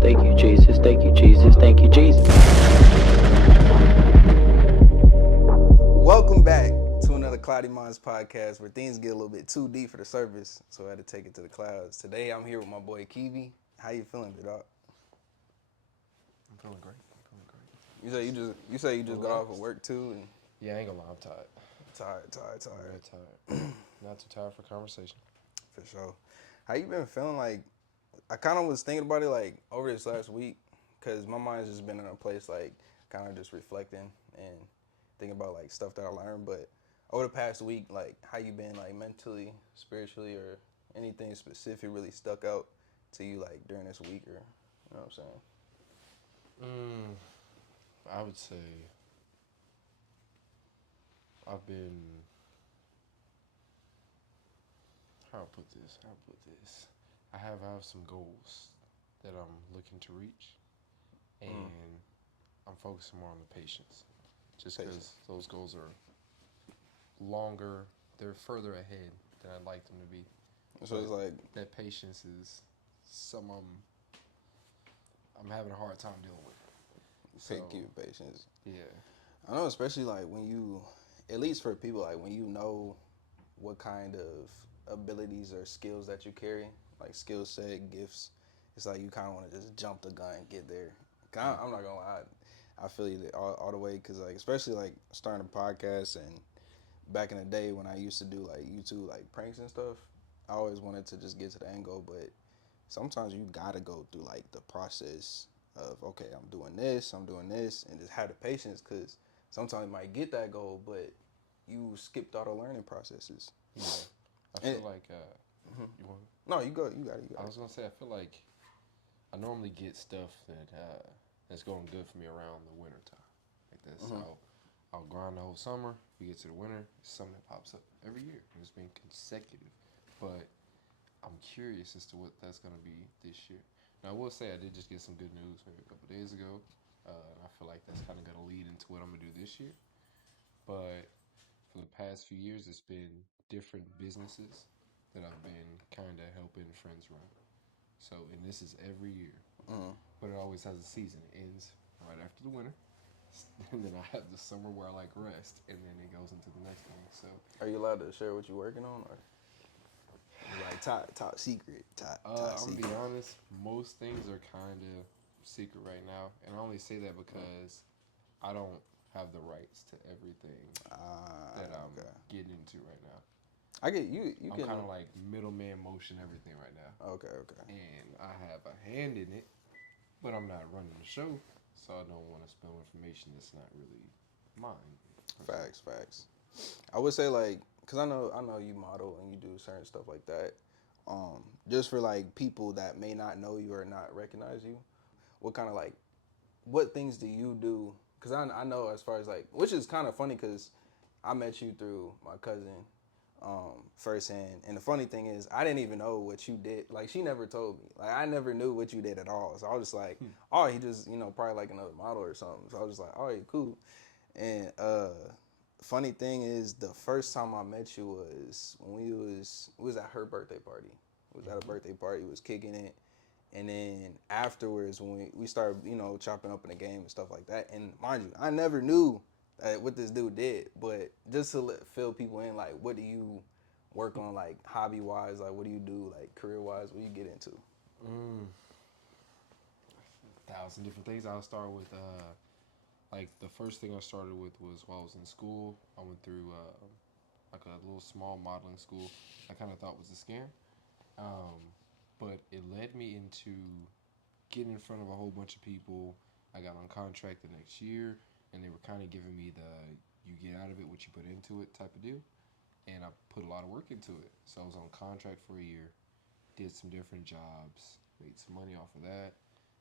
thank you, Jesus, thank you, Jesus, thank you, Jesus. Welcome back to another Cloudy Minds podcast where things get a little bit too deep for the surface, so I had to take it to the clouds. Today I'm here with my boy Kivi. How you feeling, big dog? I'm feeling great. You say you just got off of work too, and Yeah, I ain't gonna lie, I'm tired. tired. I'm real tired. Not too tired for conversation. For sure. How you been feeling? Like, I kind of was thinking about it like over this last week, cause my mind's just been in a place like kind of just reflecting and thinking about like stuff that I learned. But over the past week, like how you been like mentally, spiritually, or anything specific really stuck out to you like during this week, or you know what I'm saying? I would say I've been. How I put this? I have some goals that I'm looking to reach, and I'm focusing more on the patience, just because those goals are longer. They're further ahead than I'd like them to be. So it's like that patience is some I'm having a hard time dealing with. keep patience. Yeah. I know, especially like when you, at least for people, like when you know what kind of abilities or skills that you carry, like skill set, gifts, it's like you kind of want to just jump the gun and get there. I'm not gonna lie, I feel you all the way, because like especially like starting a podcast and back in the day when I used to do like YouTube like pranks and stuff, I always wanted to just get to the end goal, but sometimes you gotta go through like the process of okay, I'm doing this, and just have the patience, because sometimes you might get that goal, but you skipped all the learning processes. Yeah. I feel like you want. No, you got it. I was gonna say I feel like I normally get stuff that's going good for me around the winter time. Like this, I'll grind the whole summer. We get to the winter, something that pops up every year. And it's been consecutive, but I'm curious as to what that's gonna be this year. Now I will say I did just get some good news maybe a couple days ago. I feel like that's kind of gonna lead into what I'm gonna do this year. But for the past few years, it's been different businesses that I've been kind of helping friends run. So, and this is every year, but it always has a season. It ends right after the winter, and then I have the summer where I like rest, and then it goes into the next thing. So, Are you allowed to share what you're working on, or like top secret? Top I'm secret. gonna be honest. Most things are kind of secret right now, and I only say that because I don't have the rights to everything that I'm getting into right now. I get you. You I'm can kind of like middleman motion everything right now. Okay. And I have a hand in it, but I'm not running the show, so I don't want to spill information that's not really mine. Facts. I would say like, cause I know you model and you do certain stuff like that. Just for like people that may not know you or not recognize you, what kind of like, what things do you do? Cause I know as far as like, which is kind of funny, cause I met you through my cousin firsthand, and the funny thing is I didn't even know what you did. Like she never told me. Like I never knew what you did at all. So I was just like, oh, he just probably like another model or something. So I was just like, oh, yeah, cool. And funny thing is, the first time I met you was when we was at her birthday party. We was at a birthday party. We was kicking it, and then afterwards when we started chopping up in the game and stuff like that. And mind you, I never knew what this dude did, but just to fill people in, like, what do you work on, like hobby wise? Like, what do you do, like career wise? What do you get into? 1,000 different things. I'll start with like the first thing I started with was while I was in school. I went through like a little small modeling school. I kind of thought was a scam, but it led me into getting in front of a whole bunch of people. I got on contract the next year, and they were kind of giving me the you get out of it what you put into it type of deal. And I put a lot of work into it. So I was on contract for a year, did some different jobs, made some money off of that.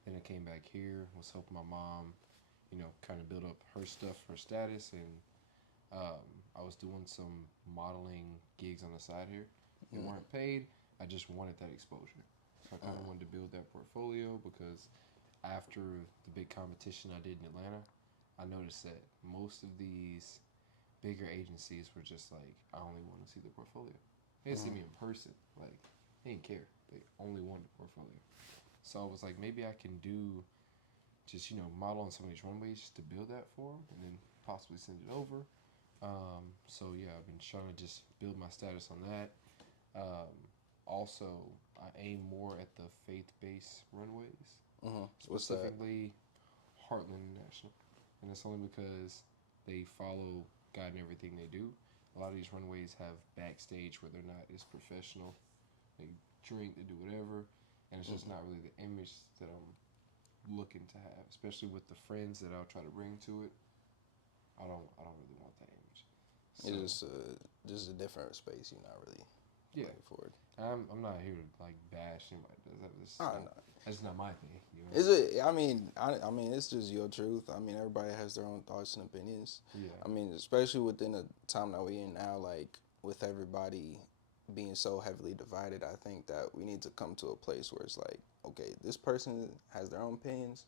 Then I came back here, was helping my mom, kind of build up her stuff, her status, and I was doing some modeling gigs on the side here. They weren't paid. I just wanted that exposure. So I kind of wanted to build that portfolio because after the big competition I did in Atlanta, I noticed that most of these bigger agencies were just like, I only want to see the portfolio. They didn't see me in person. Like, they didn't care. They only wanted the portfolio. So I was like, maybe I can do just model on some of these runways just to build that for them, and then possibly send it over. So yeah, I've been trying to just build my status on that. Um, Also, I aim more at the faith-based runways, What's that? specifically Heartland International, and it's only because they follow God in everything they do. A lot of these runways have backstage where they're not as professional. They drink, they do whatever, and it's just not really the image that I'm looking to have, especially with the friends that I'll try to bring to it. I don't really want that image. So It's just a different space. You're not really yeah, looking forward. I'm not here to like bash anybody. I don't know. That's not my thing. Is it? I mean, it's just your truth. I mean, everybody has their own thoughts and opinions. Yeah. I mean, especially within the time that we're in now, like with everybody being so heavily divided, I think that we need to come to a place where it's like, okay, this person has their own opinions,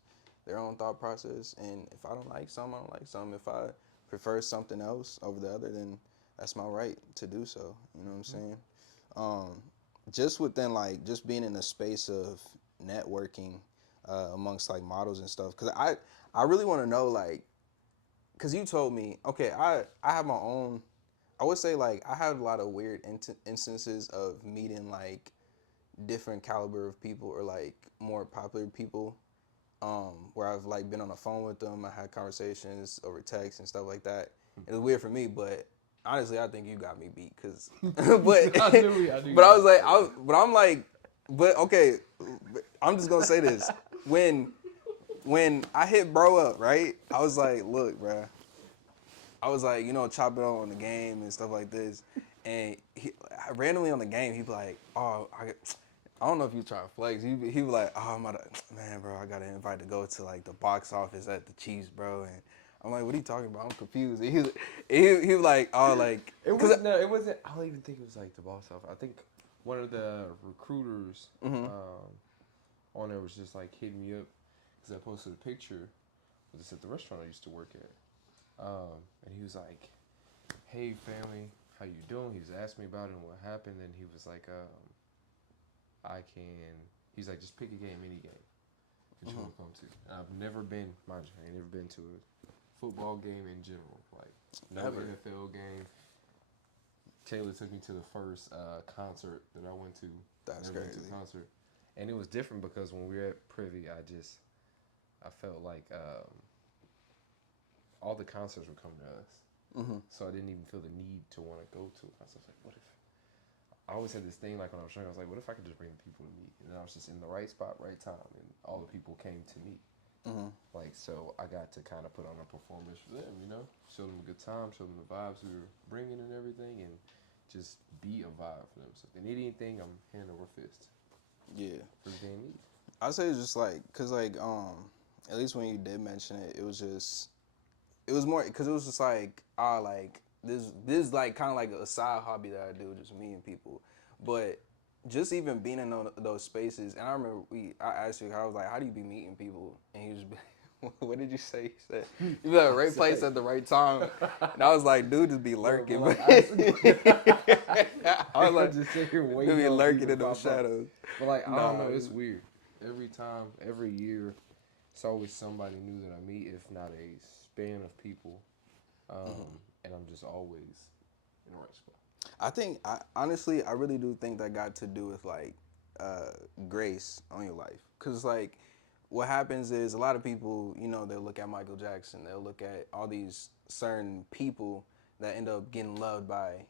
their own thought process, and if I don't like something, I don't like something. If I prefer something else over the other, then that's my right to do so. You know what I'm saying? Just within like just being in a space of networking amongst like models and stuff, because I really want to know like, because you told me, okay, I have my own. I would say like I have a lot of weird instances of meeting like different caliber of people or like more popular people, where I've like been on the phone with them. I had conversations over text and stuff like that. It was weird for me, but honestly, I think you got me beat. Cause, but I knew but I was like, but I'm like, but okay, I'm just gonna say this. When I hit bro up, right? I was like, look, bro. I was like, chop it up on the game and stuff like this. And randomly on the game, he be like, oh, I don't know if you trying to flex. He was like, oh, man, bro, I got an invite to go to like the box office at the Chiefs, bro. And I'm like, what are you talking about? I'm confused. And he was like, oh, like, It wasn't. No, it wasn't. I don't even think it was like the boss off. I think one of the recruiters on there was just like hitting me up because I posted a picture. Was this at the restaurant I used to work at? And he was like, "Hey, family, how you doing?" He was asking me about it and what happened. And he was like, "I can." He's like, "Just pick a game, any game that you want to come to." And I've never been, mind you, I ain't never been to a football game in general, like no Never. NFL game. Taylor took me to the first concert that I went to. That's Never went crazy. to a concert, and it was different because when we were at Privy, I felt like all the concerts would come to us, so I didn't even feel the need to want to go to it. I was like, what if? I always had this thing like when I was young, I was like, what if I could just bring people to me? And I was just in the right spot, right time, and all the people came to me. Like, so I got to kind of put on a performance for them, show them a good time, show them the vibes we were bringing and everything, and just be a vibe for them. So if they need anything, I'm hand over fist. Yeah. Everything they need. I say it's just like, cause like, at least when you did mention it, it was more, cause it was just like, like this like kind of like a side hobby that I do, just meeting people, but just even being in those spaces, and I remember I asked you, I was like, how do you be meeting people, and he was. What did you say? He said, you be at the right place at the right time. And I was like, dude, just be lurking. Like, I was like, just sit here dude waiting be on lurking people in to those pop up. shadows. But like, I Nah, don't know, it's weird. Every time, every year, it's always somebody new that I meet, if not a span of people. And I'm just always in the right spot. I think, honestly, I really do think that got to do with like grace on your life. Cause like, what happens is a lot of people, they'll look at Michael Jackson, they'll look at all these certain people that end up getting loved by,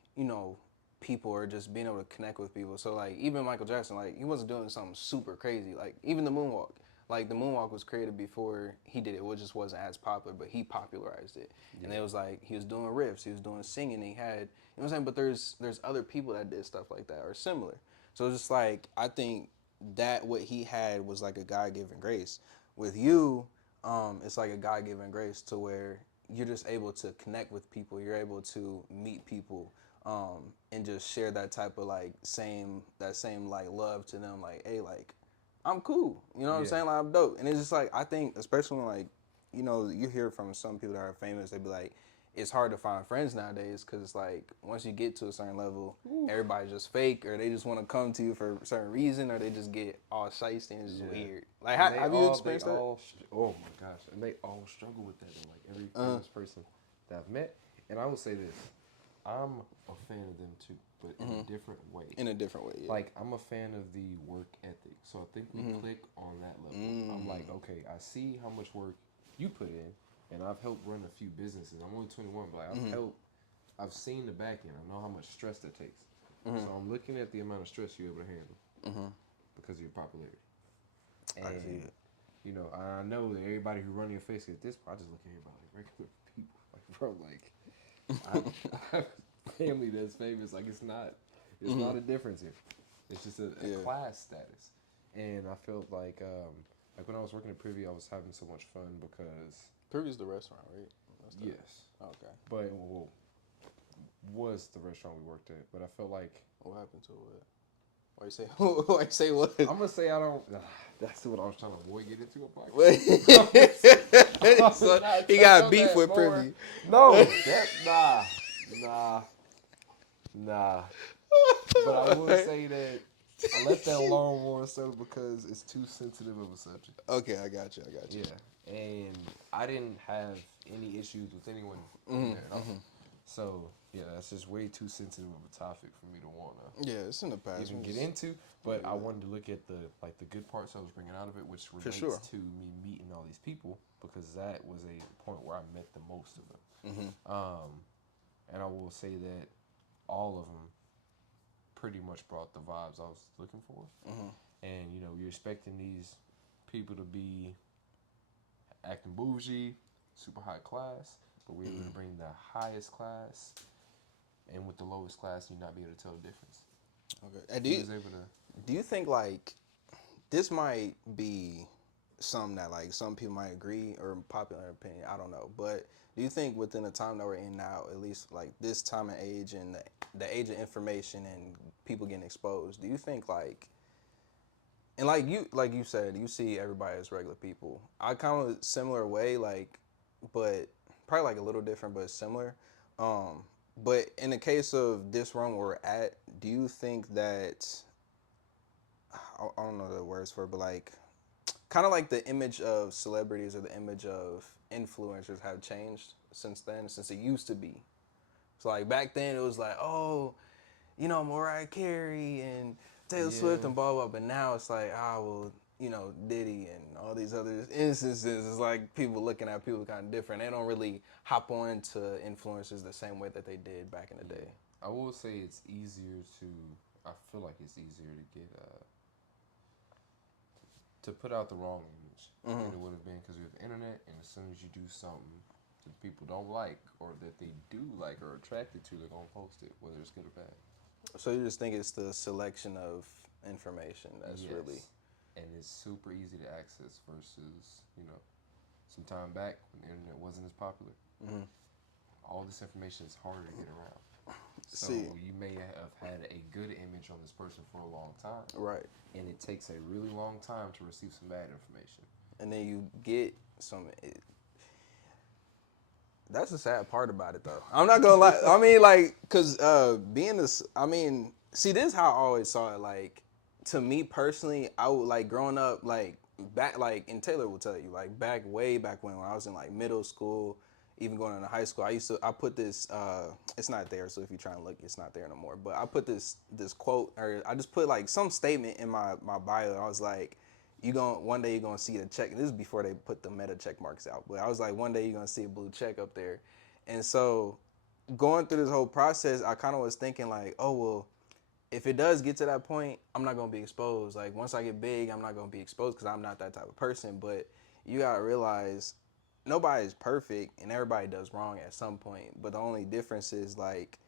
people or just being able to connect with people. So like even Michael Jackson, like he wasn't doing something super crazy. Like even the moonwalk. Like the moonwalk was created before he did it. It just wasn't as popular, but he popularized it. Yeah. And it was like he was doing riffs, he was doing singing, he had, what I'm saying? But there's other people that did stuff like that or similar. So it's just like I think that what he had was like a God-given grace. With you, it's like a God-given grace to where you're just able to connect with people. You're able to meet people, and just share that type of like same like love to them. Like, hey, like I'm cool. You know what I'm saying? Like I'm dope. And it's just like I think, especially when like, you hear from some people that are famous, they be like, it's hard to find friends nowadays because it's like once you get to a certain level, everybody's just fake or they just want to come to you for a certain reason or they just get all shysty and it's just weird. Like, have you experienced that? Oh my gosh, and they all struggle with that. And like every famous person that I've met, and I will say this, I'm a fan of them too, but in a different way. In a different way, yeah. Like I'm a fan of the work ethic, so I think we click on that level. I'm like, okay, I see how much work you put in, and I've helped run a few businesses. I'm only 21, but like, I've seen the back end. I know how much stress that takes. So I'm looking at the amount of stress you're able to handle because of your popularity. And, I see it. you know, I know that everybody who run your face at this point, I just look at everybody like regular people. Like, bro, like, I have family that's famous. Like, it's not a difference here. It's just a class status. And I felt like when I was working at Privy, I was having so much fun because... Privy's the restaurant, right? Yes. Okay. But, was the restaurant we worked at. But I felt like... What happened to it? Why you say, why you say what? I'm going to say I don't... that's what I was trying to avoid getting into a podcast. So, he got beef with Privy. No. Nah. But I will say that I left that alone more so because it's too sensitive of a subject. Okay, I got you. Yeah. And I didn't have any issues with anyone in there at all. So, yeah, that's just way too sensitive of a topic for me to want to it's in the past. even get into. But I wanted to look at the good parts I was bringing out of it, which relates to me meeting all these people, because that was a point where I met the most of them. And I will say that all of them pretty much brought the vibes I was looking for. And, you know, you're expecting these people to be acting bougie, super high class, but we're able to bring the highest class, and with the lowest class, you not be able to tell the difference. Okay. Do you think, like, this might be something that, like, some people might agree or popular opinion, I don't know, but do you think within the time that we're in now, at least, like, this time and age and the age of information and people getting exposed, do you think, like, and like you said, you see everybody as regular people. I kind of similar way, like, but probably like a little different, but similar. But in the case of this run where we're at, do you think that, I don't know the words for it, but like, kind of like the image of celebrities or the image of influencers have changed since then, since it used to be. So like back then it was like, oh, you know, Mariah Carey and Taylor Swift and blah, blah, but now it's like, well, you know, Diddy and all these other instances. It's like people looking at people kind of different. They don't really hop on to influencers the same way that they did back in the day. I will say it's easier I feel like it's easier to get, to put out the wrong image than it would have been, because we have the internet, and as soon as you do something that people don't like or that they do like or are attracted to, they're going to post it, whether it's good or bad. So you just think it's the selection of information that's really... And it's super easy to access versus, you know, some time back when the internet wasn't as popular. All this information is harder to get around. So you may have had a good image on this person for a long time. Right. And it takes a really long time to receive some bad information. And then you get some... That's the sad part about it, though. I'm not gonna lie. I mean, like, cause being this, I mean, see, this is how I always saw it. Like, to me personally, I would like growing up, like back, like, and Taylor will tell you, like way back when I was in like middle school, even going into high school, I put this. It's not there, so if you try and look, it's not there no more. But I put this quote, or I just put like some statement in my bio. I was like, one day you're gonna see a check. This is before they put the meta check marks out, but I was like, one day you're gonna see a blue check up there. And so going through this whole process, I kind of was thinking like, oh well, if it does get to that point, I'm not gonna be exposed. Like once I get big, I'm not gonna be exposed because I'm not that type of person. But you gotta realize nobody's perfect and everybody does wrong at some point. But the only difference is like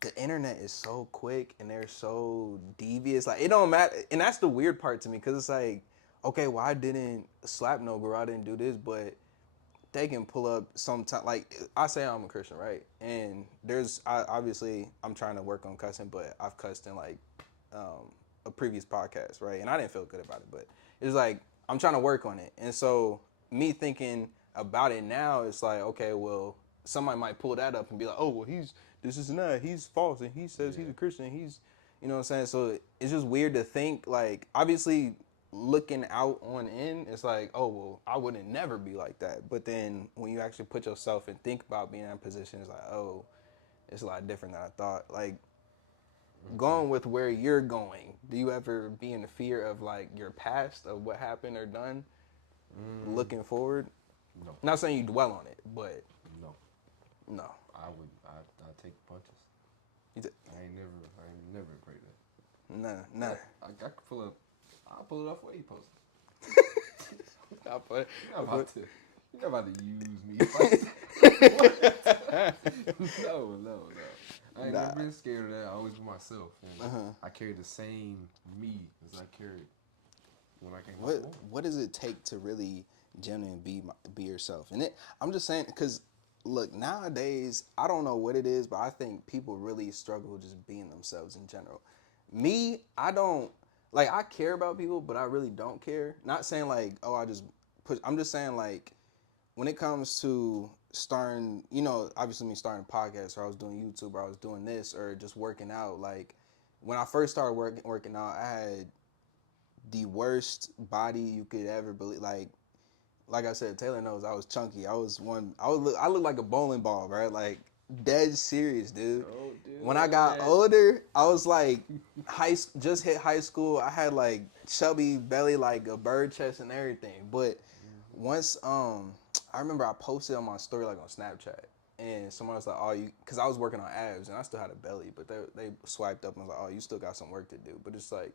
the internet is so quick and they're so devious. Like it don't matter, and that's the weird part to me, because it's like, okay, well I didn't slap no girl, I didn't do this, but they can pull up sometime. Like I say I'm a Christian, right? And obviously I'm trying to work on cussing, but I've cussed in like a previous podcast, right? And I didn't feel good about it, but it's like I'm trying to work on it. And so me thinking about it now, it's like, okay, well, somebody might pull that up and be like, oh, well, this is not, he's false, and he says he's a Christian, he's, you know what I'm saying? So it's just weird to think, like, obviously looking out on in, it's like, oh, well, I wouldn't never be like that. But then when you actually put yourself and think about being in that position, it's like, oh, it's a lot different than I thought. Like, going with where you're going, do you ever be in the fear of, like, your past, of what happened or done, looking forward? No. Not saying you dwell on it, but No. no. I take punches. I ain't never afraid of that. Nah. I could pull up. I'll pull it off where you post I'll put it. You're not about to use me. No. I ain't never been scared of that. I always be myself. And I carry the same me as I carried when I came home. What does it take to really genuinely be yourself? And I'm just saying, because look, nowadays, I don't know what it is, but I think people really struggle just being themselves in general. Me, I don't, like, I care about people, but I really don't care. Not saying like, oh, I'm just saying, like, when it comes to starting, you know, obviously me starting a podcast, or I was doing YouTube, or I was doing this, or just working out, like, when I first started working out, I had the worst body you could ever believe. Like I said, Taylor knows I was chunky. I looked like a bowling ball, right? Like, dead serious, dude. Oh, dude. When I got older, I was like, just hit high school. I had like chubby belly, like a bird chest and everything. But once, I remember I posted on my story, like on Snapchat, and someone was like, oh, because I was working on abs and I still had a belly, but they swiped up and was like, oh, you still got some work to do. But it's like,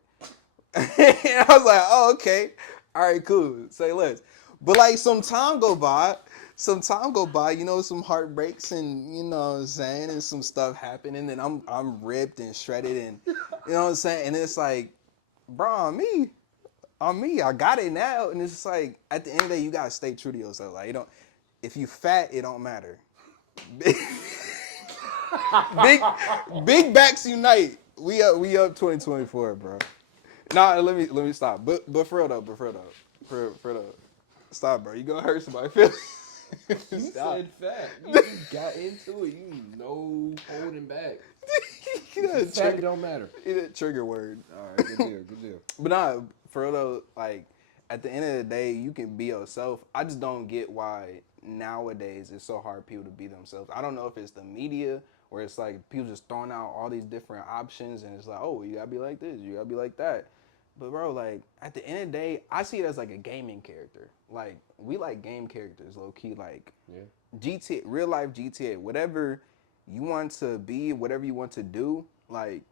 and I was like, oh, okay. All right, cool. Say less. But like some time go by, you know, some heartbreaks and, you know what I'm saying, and some stuff happen, and then I'm ripped and shredded, and you know what I'm saying? And it's like, bro, on me, I got it now. And it's just like, at the end of the day, you gotta stay true to yourself. Like, if you fat, it don't matter. Big backs unite. We up 2024, bro. Nah, let me stop. But for real though. Stop, bro. You gonna hurt somebody. You said fat. You got into it. You no holding back. Fat don't matter. Trigger word. All right, good deal. But nah, for real though, like, at the end of the day, you can be yourself. I just don't get why nowadays it's so hard for people to be themselves. I don't know if it's the media, where it's like people just throwing out all these different options, and it's like, oh, you gotta be like this, you gotta be like that. But bro, like, at the end of the day, I see it as like a gaming character. Like, we like game characters, low key. Like, GTA, real life GTA, whatever you want to be, whatever you want to do, like,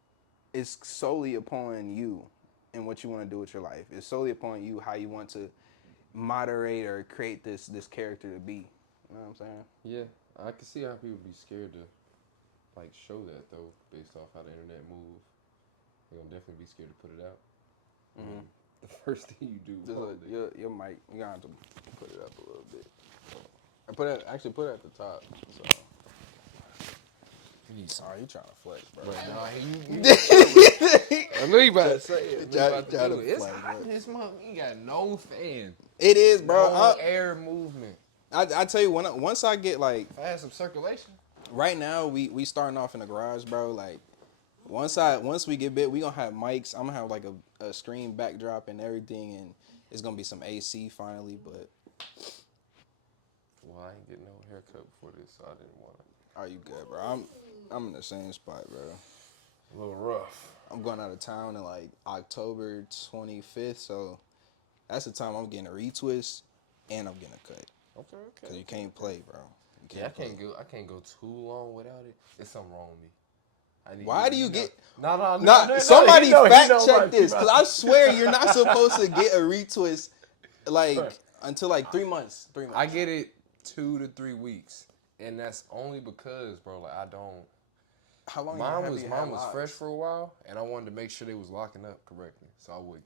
it's solely upon you and what you want to do with your life. It's solely upon you how you want to moderate or create this character to be. You know what I'm saying? Yeah, I can see how people be scared to like show that though, based off how the internet moves. They're gonna definitely be scared to put it out. Mm-hmm. The first thing you do, just your mic, you gotta have to put it up a little bit. I put it at the top. So. Sorry, you trying to flex, bro. But nah, I knew you about to say it. It's hot this month. You got no fan. It is, bro. No air movement. I tell you, once I get like, if I had some circulation. Right now, we starting off in the garage, bro. Like, once we get big, we gonna have mics. I'm gonna have like a screen backdrop and everything, and it's gonna be some AC finally. But well, I ain't getting no haircut before this, so I didn't want to. Are you good, bro? I'm in the same spot, bro. A little rough. I'm going out of town in like October 25th, so that's the time I'm getting a retwist and I'm getting a cut. Okay. Cause you can't play, bro. I can't go too long without it. There's something wrong with me. Why do you get? No. Somebody fact check this, cause I swear you're not supposed to get a retwist like until like 3 months. 3 months. I get it 2 to 3 weeks, and that's only because, bro, like I don't. How long? Mine was fresh for a while, and I wanted to make sure they was locking up correctly, so I would,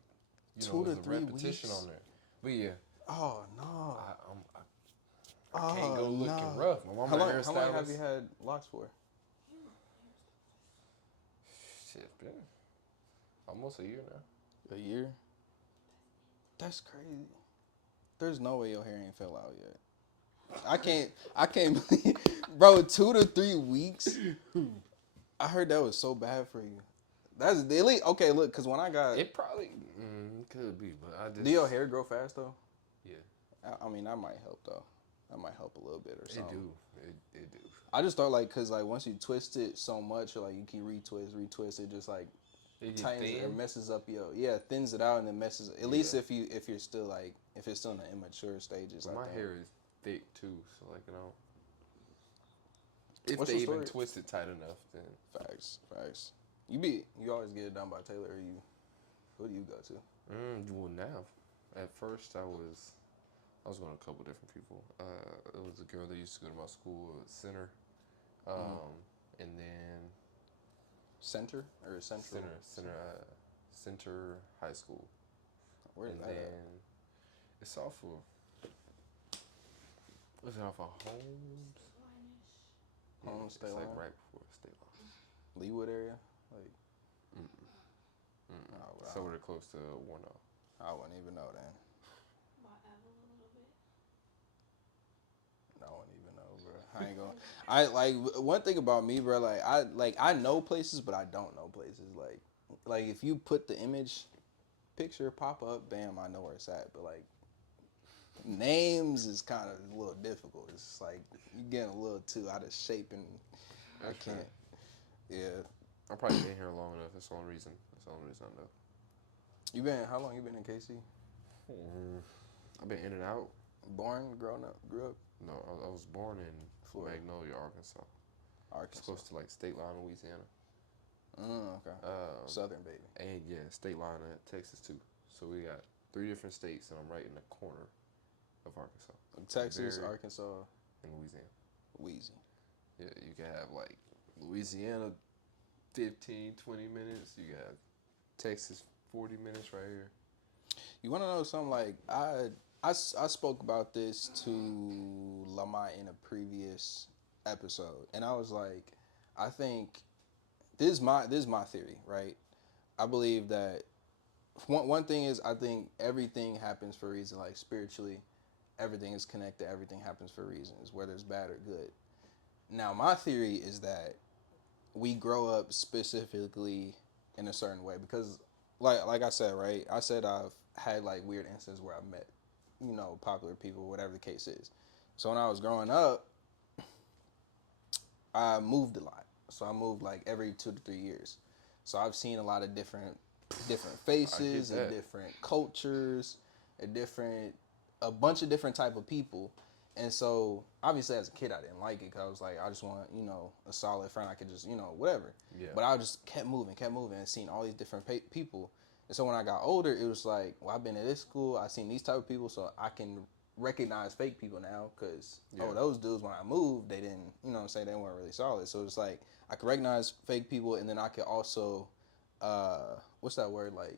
2 to 3 repetition weeks on there. But yeah. Oh no. I can't go looking rough. My mama how long have you had locks for? Shit, been almost a year now. A year? That's crazy. There's no way your hair ain't fell out yet. I can't believe, bro. 2 to 3 weeks. I heard that was so bad for you. That's daily. Okay, look, cause when I got, It probably could be, but I do your just hair grow fast though? yeah, I mean, that might help though. That might help a little bit or it something. do. It do. I just thought like, cause like once you twist it so much, or like you keep retwist, it just like It get tightens it or thin. messes up your thins it out and then messes. At least if you're still like if it's still in the immature stages. But my I think. hair is thick too, so like you know, if What's they your even story? twist it tight enough, then Facts. You always get it done by Taylor or you? Who do you go to? well now. At first, I was going to a couple different people. It was a girl that used to go to my school, Center, and then Center or Central? Center High School, Where's and that then at? it's off of. Was it off of Holmes? Holmes, It's State like Line? right before State Line. Leewood area? Like, Mm-mm. oh, well, Somewhere close to Warnow. I wouldn't even know then. I wouldn't even know, bro. I ain't gonna. I like one thing about me, bro. I know places, but I don't know places. Like if you put the image picture pop up, bam, I know where it's at. But like names is kind of a little difficult. It's like you getting a little too out of shape, and I That's can't. Yeah. I've probably been here long enough. That's the only reason. That's the only reason I know. How long you been in KC? I've been in and out. Grew up, No, I was born in Florida. Magnolia, Arkansas. It's Arkansas. close to like state line, Louisiana. Okay. Southern baby. And yeah, state line of Texas too. So we got 3 different states, and I'm right in the corner of Arkansas. Texas, Very- Arkansas, and Louisiana. Louisiana. Yeah, you can have like Louisiana 15, 20 minutes. You got Texas 40 minutes right here. You want to know something? Like I spoke about this to Lamont in a previous episode, and I was like, I think this is my theory, right? I believe that one thing is I think everything happens for a reason. Like spiritually, everything is connected. Everything happens for reasons, whether it's bad or good. Now, my theory is that we grow up specifically in a certain way because, like I said, right? I said I've had like weird instances where I've met, popular people, whatever the case is. So when I was growing up, I moved a lot. So I moved like every 2 to 3 years. So I've seen a lot of different faces, and different cultures, a bunch of different type of people. And so, obviously, as a kid, I didn't like it because I was like, I just want, a solid friend. I could just, whatever. Yeah. But I just kept moving, and seeing all these different people. And so when I got older, it was like, well, I've been at this school. I've seen these type of people, so I can recognize fake people now because, those dudes, when I moved, they didn't, they weren't really solid. So it's like, I could recognize fake people, and then I could also, what's that word, like,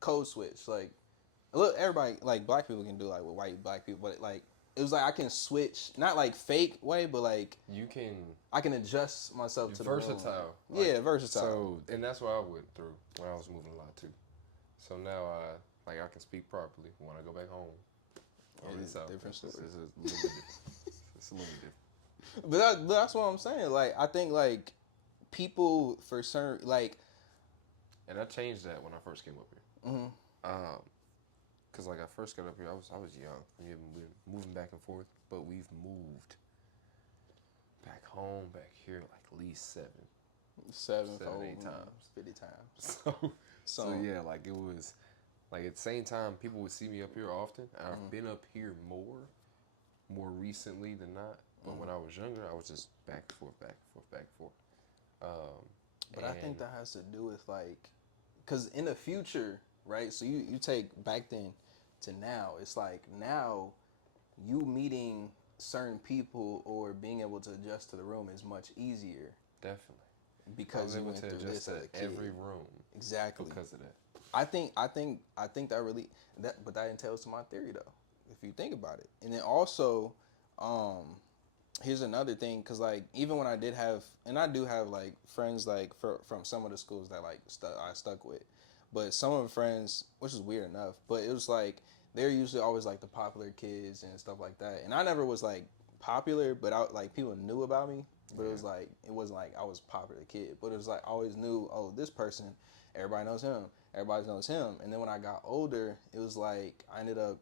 code switch, like, look, everybody, like, black people can do, like, with white black people, but, like, it was like I can switch, not, like, fake way, but, like, I can adjust myself to versatile. the room. Yeah, versatile. So, and that's what I went through when I was moving a lot, too. So now, I can speak properly when I go back home. It's a different story. It's a little bit different. It's a little bit different. But that's what I'm saying. Like, I think, like, people for certain, like... And I changed that when I first came up here. Mm-hmm. Because, like, I first got up here, I was young. We have been moving back and forth, but we've moved back home, back here, like, at least 7, 8 times. 50 times. So yeah, like, it was... Like, at the same time, people would see me up here often. And I've been up here more recently than not. But when I was younger, I was just back and forth, back and forth, back and forth. But I think that has to do with, like, because in the future, right? So you take back then to now, it's like now you meeting certain people or being able to adjust to the room is much easier. Definitely. Because I you was went able to through adjust this as a to kid. every room. Exactly. Because of that. I think that really but that entails to my theory though, if you think about it. And then also, here's another thing, because like even when I did have, and I do have like friends like from some of the schools that like I stuck with, but some of the friends, which is weird enough, but it was like they're usually always like the popular kids and stuff like that. And I never was like popular, but I like people knew about me. But it wasn't like I was a popular kid. But it was like I always knew, oh, this person, everybody knows him. Everybody knows him. And then when I got older, it was like I ended up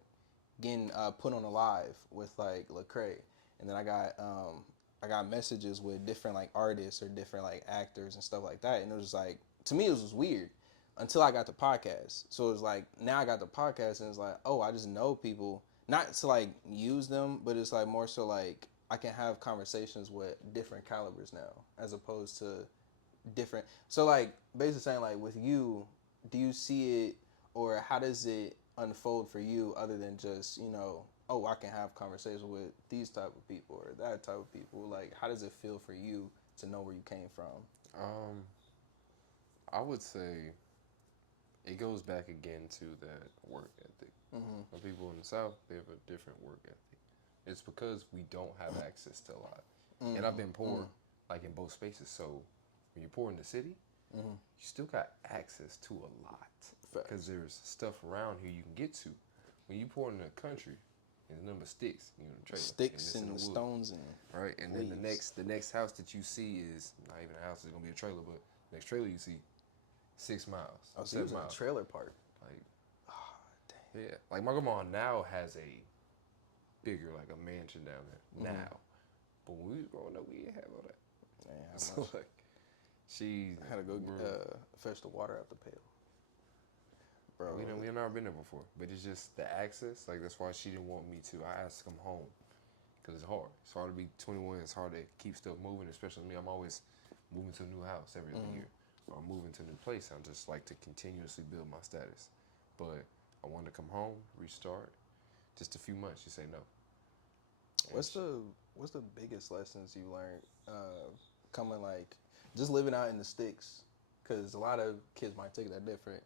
getting put on a live with like Lecrae, and then I got messages with different like artists or different like actors and stuff like that, and it was like to me it was weird until I got the podcast. So it was like now I got the podcast, and it's like, oh, I just know people, not to like use them, but it's like more so like I can have conversations with different calibers now as opposed to different. So like basically saying like with you, do you see it, or how does it unfold for you other than just, oh, I can have conversations with these type of people or that type of people? Like, how does it feel for you to know where you came from? I would say it goes back again to that work ethic. When people in the South, they have a different work ethic. It's because we don't have access to a lot. And I've been poor, like in both spaces. So when you're poor in the city, you still got access to a lot because there's stuff around here you can get to. When you poor in the country, there's nothing but sticks, trailer, Sticks and stones and right. And then the next house that you see is not even a house; it's gonna be a trailer. But the next trailer you see, 6 miles. Oh, so 7 miles. Trailer park. Like, dang. Yeah. Like my grandma now has a bigger, like a mansion down there now. But when we was growing up, we didn't have all that. Man, so like, she had to go fetch the water out the pail. Bro, we never been there before, but it's just the access. Like that's why she didn't want me to. I asked to come home because it's hard. It's hard to be 21. It's hard to keep stuff moving, especially me. I'm always moving to a new house every other year, or I'm moving to a new place. I just like to continuously build my status. But I wanted to come home, restart. Just a few months. She say no. What's the biggest lessons you learned coming like just living out in the sticks? Because a lot of kids might take that different.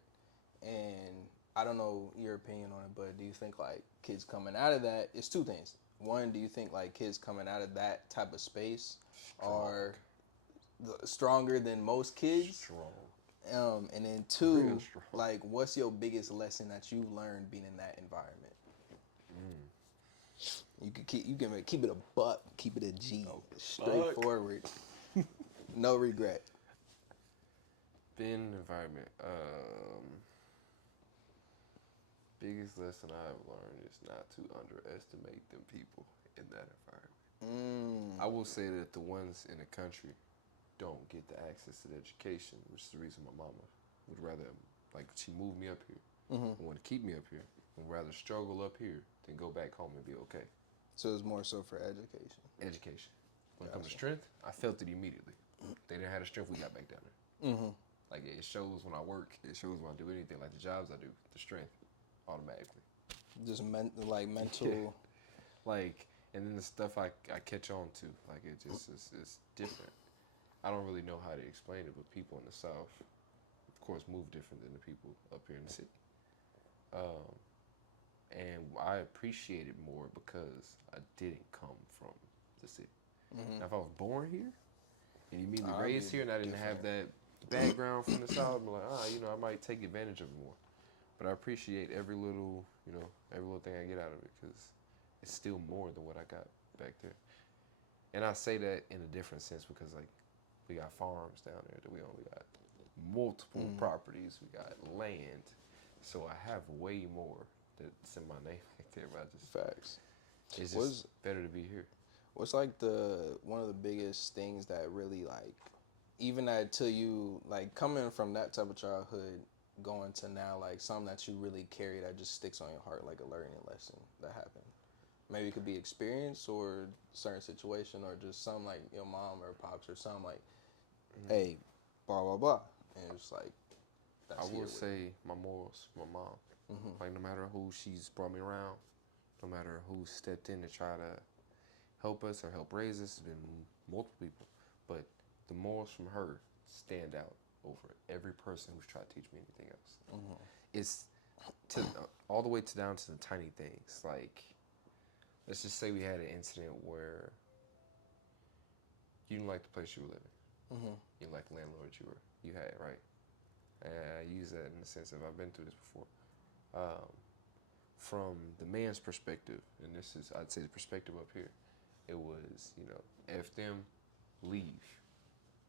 And I don't know your opinion on it, but do you think like kids coming out of that, it's two things. One, do you think like kids coming out of that type of space are stronger than most kids? Strong. And then two, like what's your biggest lesson that you learned being in that environment? You can keep it a buck, keep it a G, straightforward, no regret. Being in an environment. Biggest lesson I've learned is not to underestimate them people in that environment. I will say that the ones in the country don't get the access to the education, which is the reason my mama would rather, like, she moved me up here and want to keep me up here, and rather struggle up here than go back home and be okay. So it's more so for education. Education. When it comes to strength, I felt it immediately. They didn't have the strength, we got back down there. Like, it shows when I work, it shows when I do anything, like the jobs I do, the strength, automatically. Just mental. Like, and then the stuff I catch on to, like, it just it's different. I don't really know how to explain it, but people in the South, of course, move different than the people up here in the city. And I appreciate it more because I didn't come from the city. Now, if I was born here and you mean me raised here and I didn't have that background from the South, I'd be like, I might take advantage of it more. But I appreciate every little thing I get out of it because it's still more than what I got back there. And I say that in a different sense because, like, we got farms down there that we own. We got multiple properties. We got land. So I have way more that's in my name right there. But Facts. It's just better to be here. What's like one of the biggest things that really like, even that till you like coming from that type of childhood, going to now like something that you really carry that just sticks on your heart, like a learning lesson that happened. Maybe it could be experience or certain situation or just something like your mom or pops or something like, hey, blah blah blah, and it's like. I would say my morals, my mom. Like no matter who she's brought me around, no matter who stepped in to try to help us or help raise us, it's been multiple people. But the morals from her stand out over every person who's tried to teach me anything else. It's all the way down to the tiny things. Like, let's just say we had an incident where you didn't like the place you were living. You didn't like the landlord you had, right? And I use that in the sense of I've been through this before. from the man's perspective, and this is, I'd say, the perspective up here, it was, F them, leave,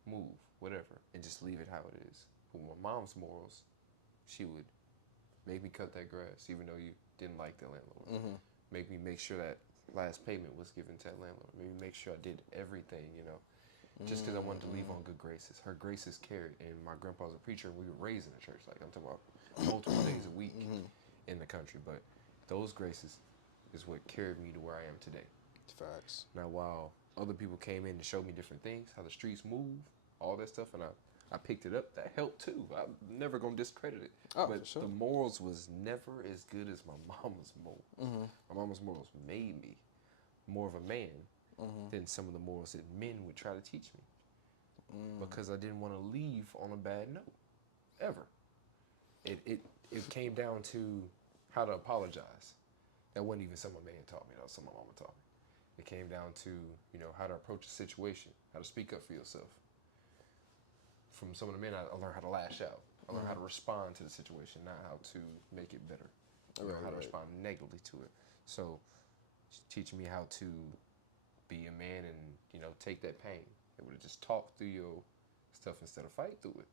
move, whatever, and just leave it how it is. But my mom's morals, she would make me cut that grass, even though you didn't like the landlord. Mm-hmm. Make me make sure that last payment was given to that landlord. Maybe make sure I did everything, just because I wanted to leave on good graces. Her graces carried, and my grandpa was a preacher, and we were raised in the church. Like, I'm talking about multiple days a week in the country. But those graces is what carried me to where I am today. Facts. Now, while other people came in and showed me different things, how the streets move, all that stuff, and I picked it up, that helped too. I'm never going to discredit it. Oh, but for sure. the morals was never as good as my mama's morals. Mm-hmm. My mama's morals made me more of a man than some of the morals that men would try to teach me. Because I didn't want to leave on a bad note, ever. It came down to how to apologize. That wasn't even something my man taught me. That was something my mama taught me. It came down to, how to approach a situation, how to speak up for yourself. From some of the men, I learned how to lash out. I learned how to respond to the situation, not how to make it better. How to respond negatively to it. So, teaching me how to be a man and, take that pain. Able to just talk through your stuff instead of fight through it.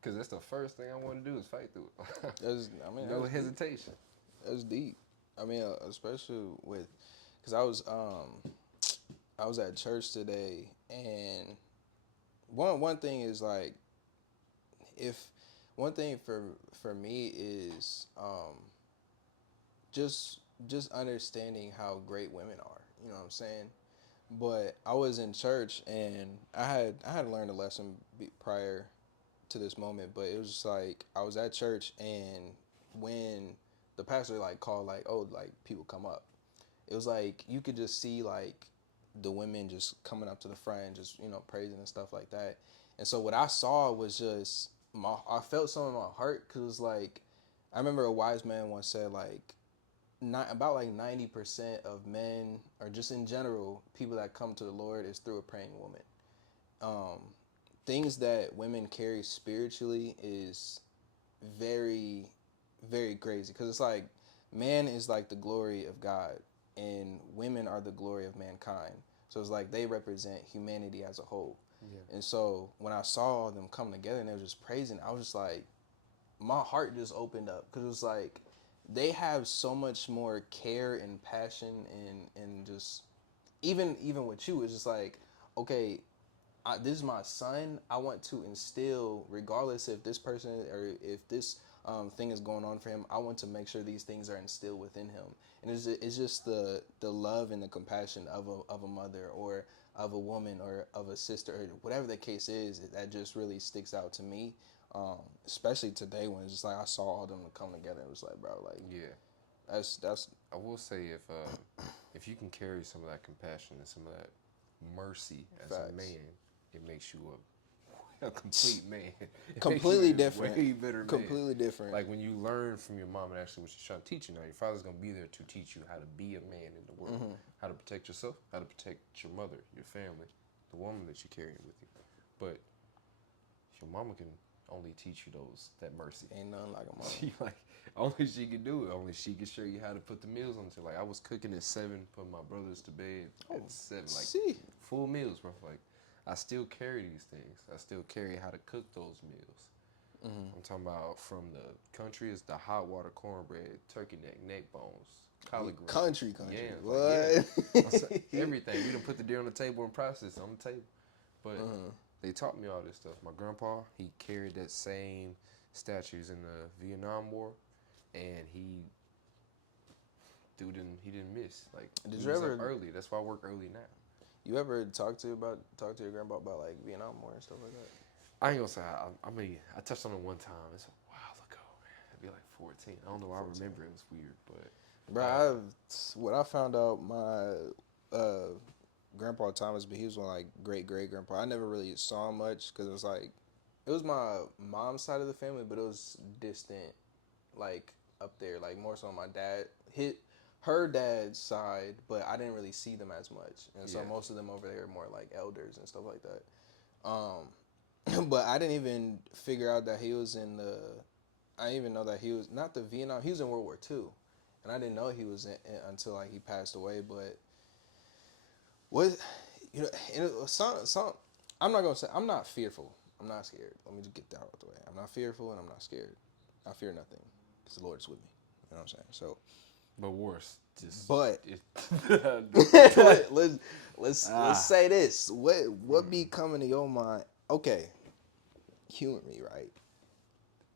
Because that's the first thing I want to do is fight through it. No hesitation. That's deep. I mean, especially with, because I was at church today, and one thing is like, if one thing for me is just understanding how great women are. You know what I'm saying? But I was in church, and I had learned a lesson prior to this moment, but it was just like I was at church, and when the pastor like called like, oh, like people come up, it was like you could just see like the women just coming up to the front and just praising and stuff like that. And so what I saw was just I felt something in my heart, because it was like, I remember a wise man once said like, not about like 90% of men, or just in general people that come to the Lord, is through a praying woman. Things that women carry spiritually is very, very crazy, because it's like man is like the glory of God, and women are the glory of mankind. So it's like they represent humanity as a whole. Yeah. And so when I saw them come together and they were just praising, I was just like, my heart just opened up, because it was like they have so much more care and passion, and just even with you, it's just like, okay, this is my son. I want to instill, regardless if this person or if this thing is going on for him, I want to make sure these things are instilled within him. And it's just the love and the compassion of a mother, or of a woman, or of a sister, or whatever the case is, that just really sticks out to me. Especially today, when it's just like I saw all of them come together. It was like, bro, like, Yeah. That's. I will say, if you can carry some of that compassion and some of that mercy as a man, it makes you a complete man. Completely different. Way better man. Completely different. Like when you learn from your mom and actually what she's trying to teach you now, your father's gonna be there to teach you how to be a man in the world, how to protect yourself, how to protect your mother, your family, the woman that you're carrying with you. But your mama can only teach you that mercy. Ain't nothing like a mama. She only she can do it. Only she can show you how to put the meals on the table. Like I was cooking at 7, putting my brothers to bed at 7, full meals, bro. Like I still carry these things. I still carry how to cook those meals. I'm talking about from the country is the hot water cornbread, turkey neck bones, collard greens. Country. Yeah, what? Everything. We done put the deer on the table and process on the table. But they taught me all this stuff. My grandpa, he carried that same statues in the Vietnam War, and he didn't miss. Like, Did he you was ever up early? That's why I work early now. You ever talk to your grandpa about like Vietnam War and stuff like that? I ain't gonna say. I touched on it one time. It's a while ago, man. It'd be like 14. I don't know why I remember. It was weird, but. Bro, when I found out my grandpa Thomas, but he was one like great grandpa. I never really saw him much, because it was my mom's side of the family, but it was distant, like up there, like more so on my dad, her dad's side, but I didn't really see them as much, and so most of them over there are more like elders and stuff like that. But I didn't even figure out that he was in the. I didn't even know that he was not the Vietnam. He was in World War II. and I didn't know he was until like he passed away. But what, you know, and it was some. I'm not gonna say I'm not fearful. I'm not scared. Let me just get that out of the way. I'm not fearful and I'm not scared. I fear nothing because the Lord is with me. You know what I'm saying? So, But worse, just but it, let's say this. What be coming to your mind? Okay, humor me, right?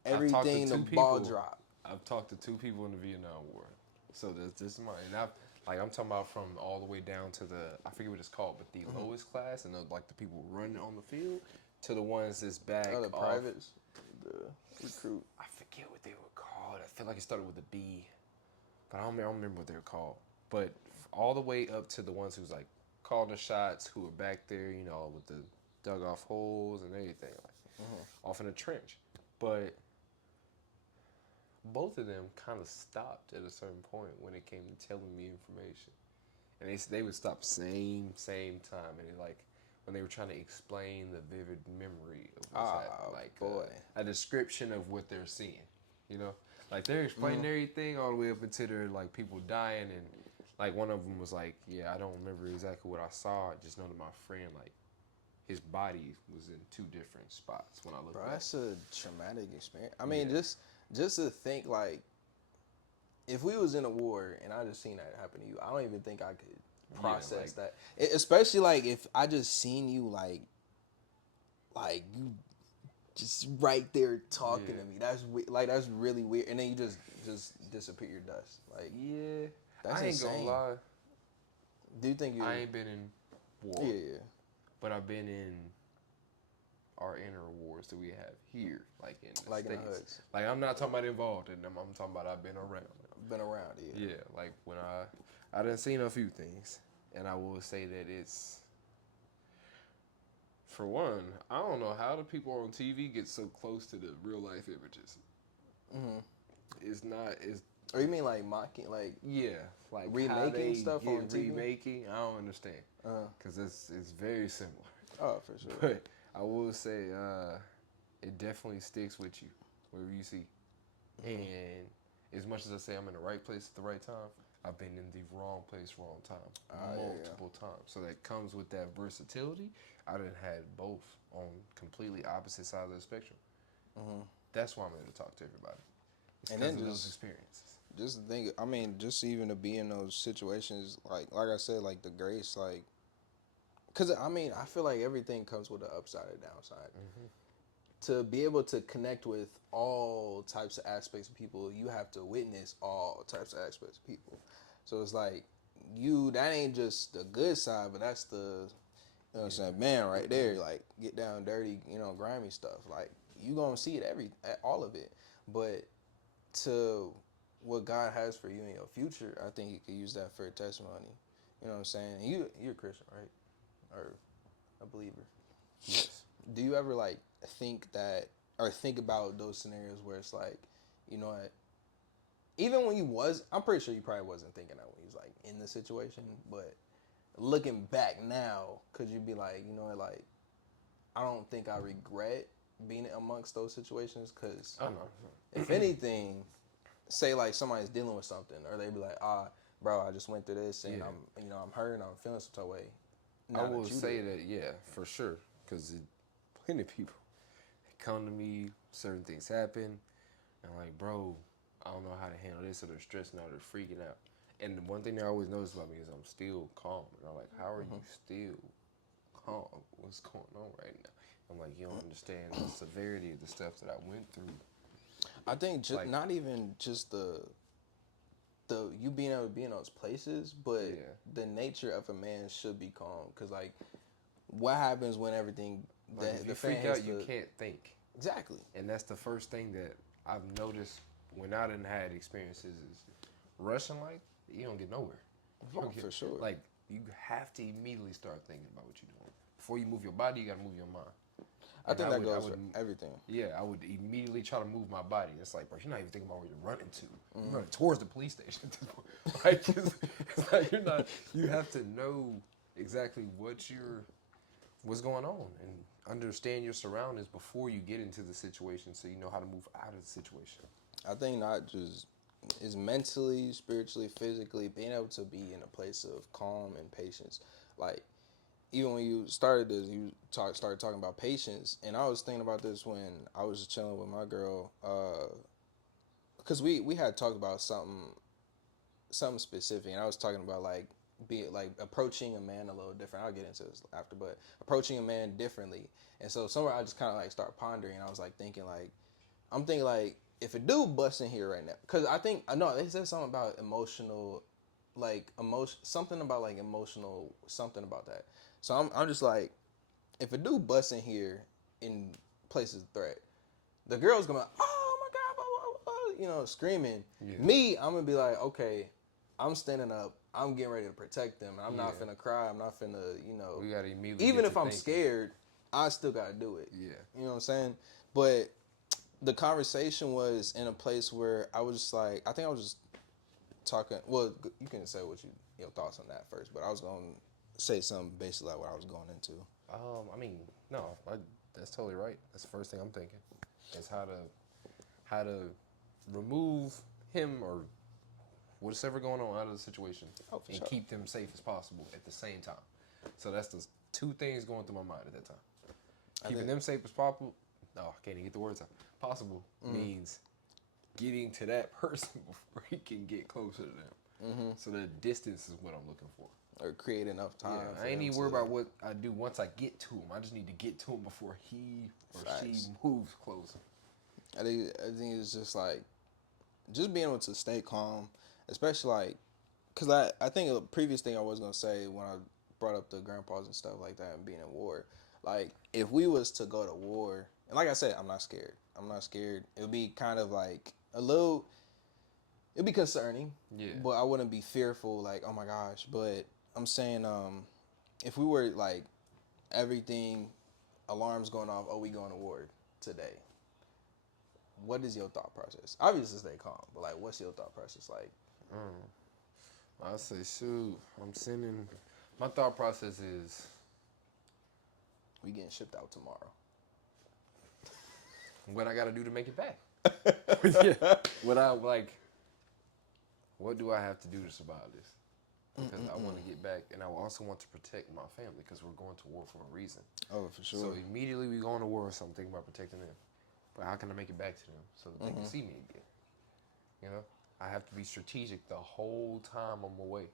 I've talked to Everything the two ball people. drop. I've talked to two people in the Vietnam War. So this is mine. And I'm talking about from all the way down to I forget what it's called, but the lowest class and like the people running on the field to the ones that's back Oh, the off. privates, the recruit. I forget what they were called. I feel like it started with a B, but I don't remember what they were called. But all the way up to the ones who's like calling the shots, who were back there, you know, with the dug off holes and everything, like off in the trench. But both of them kind of stopped at a certain point when it came to telling me information, and they would stop same time, and it, like when they were trying to explain the vivid memory of what's happening, like boy. a description of what they're seeing, you know, like they're explaining everything all the way up until they're like people dying, and like one of them was like, yeah, I don't remember exactly what I saw, I just know that my friend like his body was in two different spots when I looked. Bro, at that's a traumatic experience. I it. mean, Yeah. just to think like, if we was in a war and I just seen that happen to you, I don't even think I could process that. Especially like if I just seen you like you just right there talking to me. That's like that's really weird. And then you just disappear dust. Like Yeah, that's I ain't insane. gonna lie. Do you think you? I ain't been in war, Yeah. but I've been in our inner wars that we have here, like in the Like in the States. hoods. Like I'm not talking about involved in them. I'm talking about I've been around. Been around, yeah. Yeah, like when I done seen a few things, and I will say that it's, for one, I don't know how the people on TV get so close to the real life images. It's not. It's Or you mean like mocking, like yeah, like remaking how they stuff get on TV? remaking. I don't understand because it's very similar. oh, for sure. But I will say it definitely sticks with you wherever you see. And as much as I say I'm in the right place at the right time, I've been in the wrong place, wrong time, multiple times. So that comes with that versatility. I done had both on completely opposite sides of the spectrum. That's why I'm able to talk to everybody. It's And because then of those just- experiences. Just think, I mean, just even to be in those situations, like I said, like the grace, like, because I mean, I feel like everything comes with an upside and downside. To be able to connect with all types of aspects of people, you have to witness all types of aspects of people. So it's like that ain't just the good side, but that's the, you know what I'm saying, man, right there, like get down dirty, you know, grimy stuff. Like you gonna see it all of it, but to what God has for you in your future, I think you could use that for a testimony. You know what I'm saying? You're a Christian, right? Or a believer. Yes. Do you ever like think about those scenarios where it's like, you know what? Even when I'm pretty sure you probably wasn't thinking that when you was like in the situation, but looking back now, could you be like, you know what, like, I don't think I regret being amongst those situations, because I know. if anything, say like somebody's dealing with something, or they be like, bro, I just went through this and I'm hurting, I'm feeling some type of way. I will say that, yeah, for sure, because plenty of people come to me, certain things happen, and like, bro, I don't know how to handle this, or they're stressing out, they're freaking out. And the one thing they always notice about me is I'm still calm. And they're like, how are you still calm? What's going on right now? I'm like, you don't understand the severity of the stuff that I went through. I think not even just the you being able to be in those places, but the nature of a man should be calm. Because like, what happens when everything Like, if you freak out, you can't think. Exactly. And that's the first thing that I've noticed when I done had experiences is rushing life, you don't get nowhere. For sure. Like, you have to immediately start thinking about what you're doing. Before you move your body, you got to move your mind. I think that goes for everything. Yeah, I would immediately try to move my body. It's like, bro, you're not even thinking about where you're running to. You're running towards the police station at this point. Like, it's like you're not. You have to know exactly what's going on, and understand your surroundings before you get into the situation, so you know how to move out of the situation. I think not just is mentally, spiritually, physically being able to be in a place of calm and patience. Like even when you started this, you started talking about patience, and I was thinking about this when I was chilling with my girl, because we had talked about something specific, and I was talking about like be like approaching a man a little different. I'll get into this after, but approaching a man differently. And so somewhere I just kind of like start pondering. I was like thinking like I'm thinking like if a dude busts in here right now, because I know they said something about emotional, like emotion, something about like emotional, something about that. So I'm just like, if a dude busts in here in places of threat, the girl's gonna be like, oh my god, blah, blah, blah, you know, screaming. Yeah. Me, I'm gonna be like, okay, I'm standing up. I'm getting ready to protect them. I'm not finna cry. I'm not finna, you know. We gotta immediately Even get if to I'm thinking. scared, I still gotta do it. Yeah. You know what I'm saying? But the conversation was in a place where I was just like, I think I was just talking. Well, you can say what your thoughts on that first, but I was gonna say something basically like what I was going into. I mean, no, that's totally right. That's the first thing I'm thinking. Is how to remove him or whatever going on out of the situation and sure. keep them safe as possible at the same time. So that's the two things going through my mind at that time. Keeping them safe as possible. No, I can't even get the words out. Possible means getting to that person before he can get closer to them. So the distance is what I'm looking for. Or create enough time. Yeah, for I ain't them even to, worried about what I do once I get to him. I just need to get to him before he or she moves closer. I think it's just like just being able to stay calm, especially like, cause I think a previous thing I was gonna say when I brought up the grandpas and stuff like that and being in war, like if we was to go to war, and like I said, I'm not scared. I'm not scared. It would be kind of like a little. It'd be concerning. Yeah. But I wouldn't be fearful. Like oh my gosh. But I'm saying if we were like everything, alarms going off. Oh, we going to war today. What is your thought process? Obviously, stay calm, but like, what's your thought process like? I say, shoot, I'm sending. My thought process is, We getting shipped out tomorrow. what I got to do to make it back. Yeah. What do I have to do to survive this? Because I want to get back, and I also want to protect my family because we're going to war for a reason. Oh, for sure. So immediately we go into war, so I'm thinking about protecting them. But how can I make it back to them so that they can see me again? You know, I have to be strategic the whole time I'm away.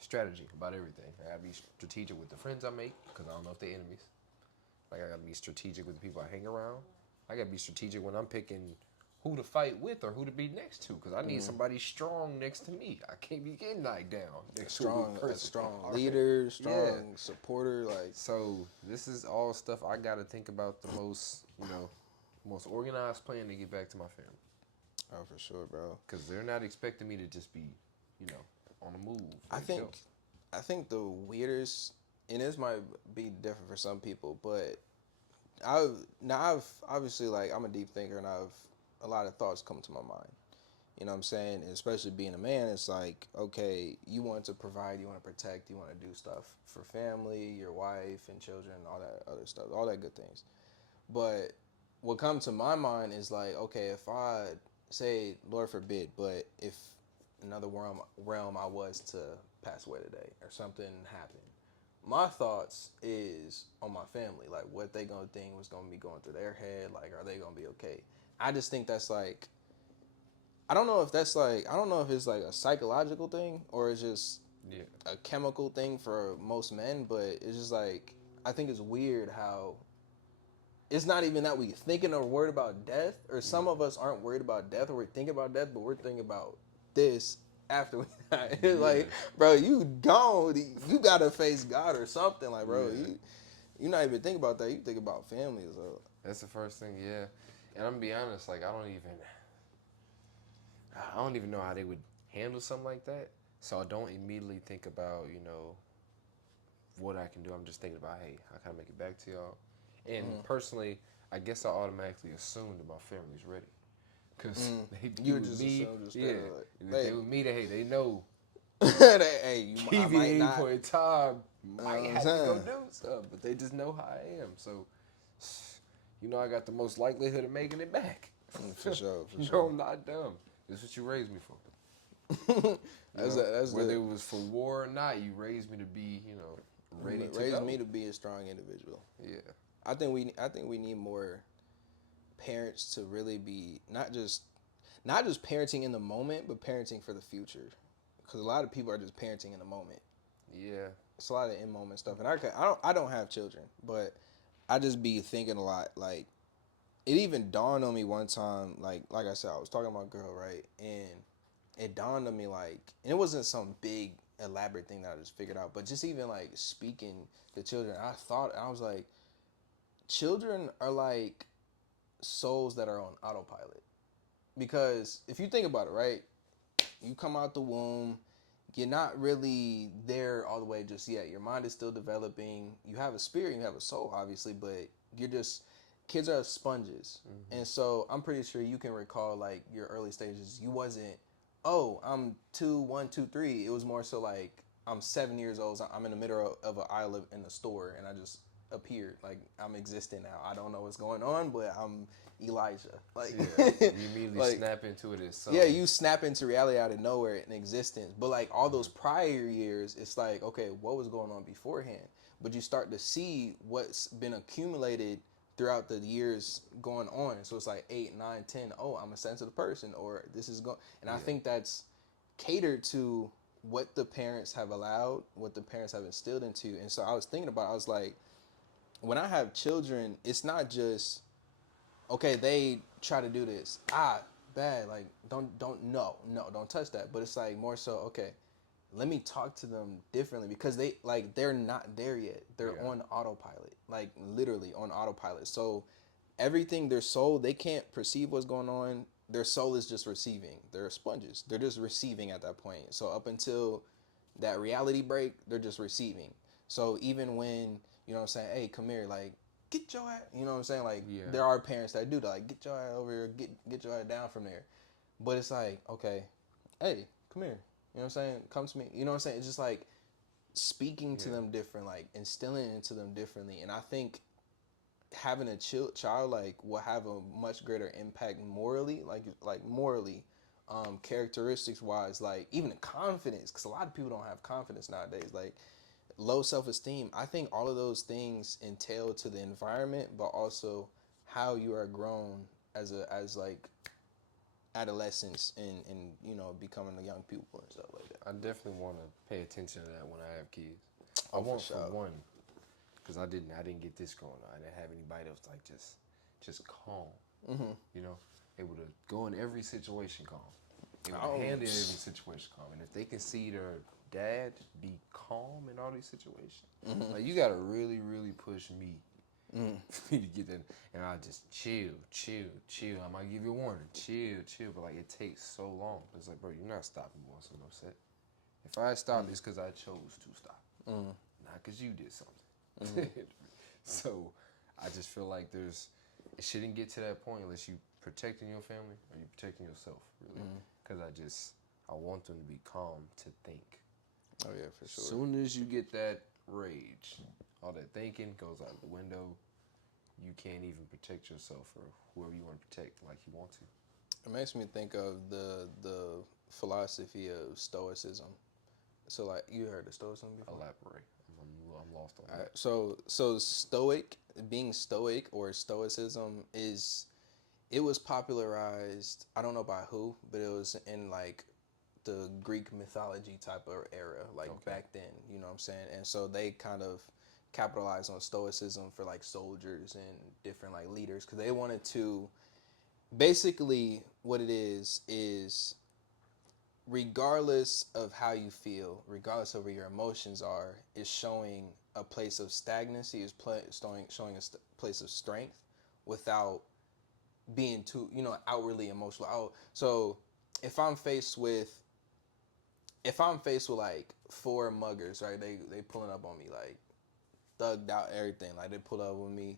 Strategy about everything. I gotta be strategic with the friends I make because I don't know if they're enemies. Like I gotta be strategic with the people I hang around. I gotta be strategic when I'm picking who to fight with or who to be next to because I need somebody strong next to me. I can't be getting knocked down next to a weak person. A strong leader, strong supporter. Like So this is all stuff I gotta think about the most, most organized plan to get back to my family. oh, for sure, bro. Because they're not expecting me to just be, on the move. I think the weirdest, and this might be different for some people, but I've obviously like I'm a deep thinker and a lot of thoughts come to my mind. You know what I'm saying? And especially being a man, it's like, okay, you want to provide, you want to protect, you want to do stuff for family, your wife and children, all that other stuff, all that good things. But what comes to my mind is like, okay, if I say, Lord forbid, but if another realm I was to pass away today or something happened, my thoughts is on my family, like what they gonna think was gonna be going through their head, like are they gonna be okay? I just think that's like, I don't know if it's like a psychological thing or it's just a chemical thing for most men, but it's just like I think it's weird how it's not even that we thinking or worried about death, or some of us aren't worried about death or we're thinking about death, but we're thinking about this after we die. It's like, bro, you gone. You gotta face God or something. Like, bro, you not even think about that. You think about family. So That's the first thing, yeah. And I'm gonna be honest, like I don't even know how they would handle something like that. So I don't immediately think about, what I can do. I'm just thinking about, hey, how can I make it back to y'all? And personally, I guess I automatically assume that my family's ready. Because they be you with just me. assume, just Yeah. like, They with me, they know. hey, I Kiwi might at any not. point in time might have to go saying? do something. But they just know how I am. So, I got the most likelihood of making it back. For sure, for No, sure. I'm not dumb. This is what you raised me for. That's Whether the it was for war or not, you raised me to be, ready to raised go. me to be a strong individual. Yeah. I think we need more parents to really be not just parenting in the moment, but parenting for the future. Because a lot of people are just parenting in the moment. Yeah. It's a lot of in moment stuff, and I don't have children, but I just be thinking a lot. Like it even dawned on me one time. Like I said, I was talking to my girl, right, and it dawned on me like, and it wasn't some big elaborate thing that I just figured out, but just even like speaking to children, I was like, children are like souls that are on autopilot. Because if you think about it, right, you come out the womb, you're not really there all the way just yet. Your mind is still developing. You have a spirit, you have a soul, obviously, but you're just kids are sponges. And so I'm pretty sure you can recall like your early stages. You wasn't, oh, I'm 2, 1, 2, 3. It was more so like I'm 7 years old. I'm in the middle of an aisle in the store, and I just appeared. Like I'm existing now. I don't know what's going on, but I'm Elijah. Like Yeah. You immediately like, snap into it as something. yeah, you snap into reality out of nowhere in existence. But like all those prior years, it's like, okay, what was going on beforehand? But you start to see what's been accumulated throughout the years going on. So it's like 8, 9, 10. Oh, I'm a sensitive person, or this is going. And I think that's catered to what the parents have allowed, what the parents have instilled into. And so I was thinking about, I was like, when I have children, it's not just, okay, they try to do this. Bad. Like, don't touch that. But it's like more so, okay, let me talk to them differently, because they're not there yet. They're on autopilot, like literally on autopilot. So everything, their soul, they can't perceive what's going on. Their soul is just receiving. They're sponges. They're just receiving at that point. So up until that reality break, they're just receiving. So even when, you know what I'm saying, hey, come here, like, get your ass, you know what I'm saying? Like, there are parents that do that, like, get your ass over here, get your ass down from there. But it's like, okay, hey, come here. You know what I'm saying? Come to me. You know what I'm saying? It's just like speaking to them different, like instilling into them differently. And I think having a child like will have a much greater impact morally, like morally, characteristics wise, like even confidence, because a lot of people don't have confidence nowadays, like low self-esteem. I think all of those things entail to the environment, but also how you are grown as like adolescence and becoming a young pupil and stuff like that. I definitely want to pay attention to that when I have kids. I Oh, want for sure. for one, because I didn't get this growing up. I didn't have anybody that was like just calm. Able to go in every situation calm. Able to handle every situation calm. And if they can see their dad be calm in all these situations, like you gotta really, really push me for me to get that. And I just chill. I might give you a warning, chill. But like it takes so long. It's like, bro, you're not stopping me once I'm upset. If I stop, it's because I chose to stop, not because you did something. So I just feel like it shouldn't get to that point unless you protecting your family or you protecting yourself, really. Because I want them to be calm to think. Oh yeah, for sure. As soon as you get that rage, all that thinking goes out the window. You can't even protect yourself or whoever you want to protect like you want to. It makes me think of the philosophy of Stoicism. So like, you heard of Stoicism before? Elaborate. I'm lost on that. So being stoic or Stoicism it was popularized, I don't know by who, but it was in like the Greek mythology type of era, like back then, you know what I'm saying? And so they kind of capitalized on Stoicism for like soldiers and different like leaders, because they wanted to, basically what it is regardless of how you feel, regardless of where your emotions are, is showing a place of stagnancy, is showing a place of strength without being too, outwardly emotional. So if I'm faced with like 4 muggers, right? They pulling up on me, like thugged out, everything. Like they pull up with me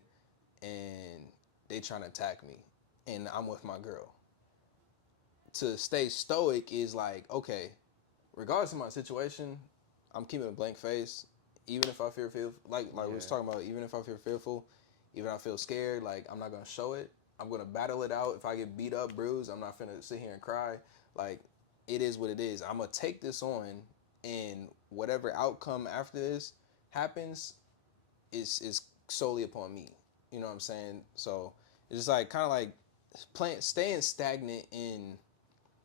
and they trying to attack me, and I'm with my girl. To stay stoic is like, okay, regardless of my situation, I'm keeping a blank face. Even if I feel like we was talking about, even if I feel fearful, even if I feel scared, like I'm not gonna show it. I'm gonna battle it out. If I get beat up, bruised, I'm not finna sit here and cry. Like, it is what it is. I'm gonna take this on, and whatever outcome after this happens is solely upon me. You know what I'm saying? So it's just like kind of like staying stagnant in,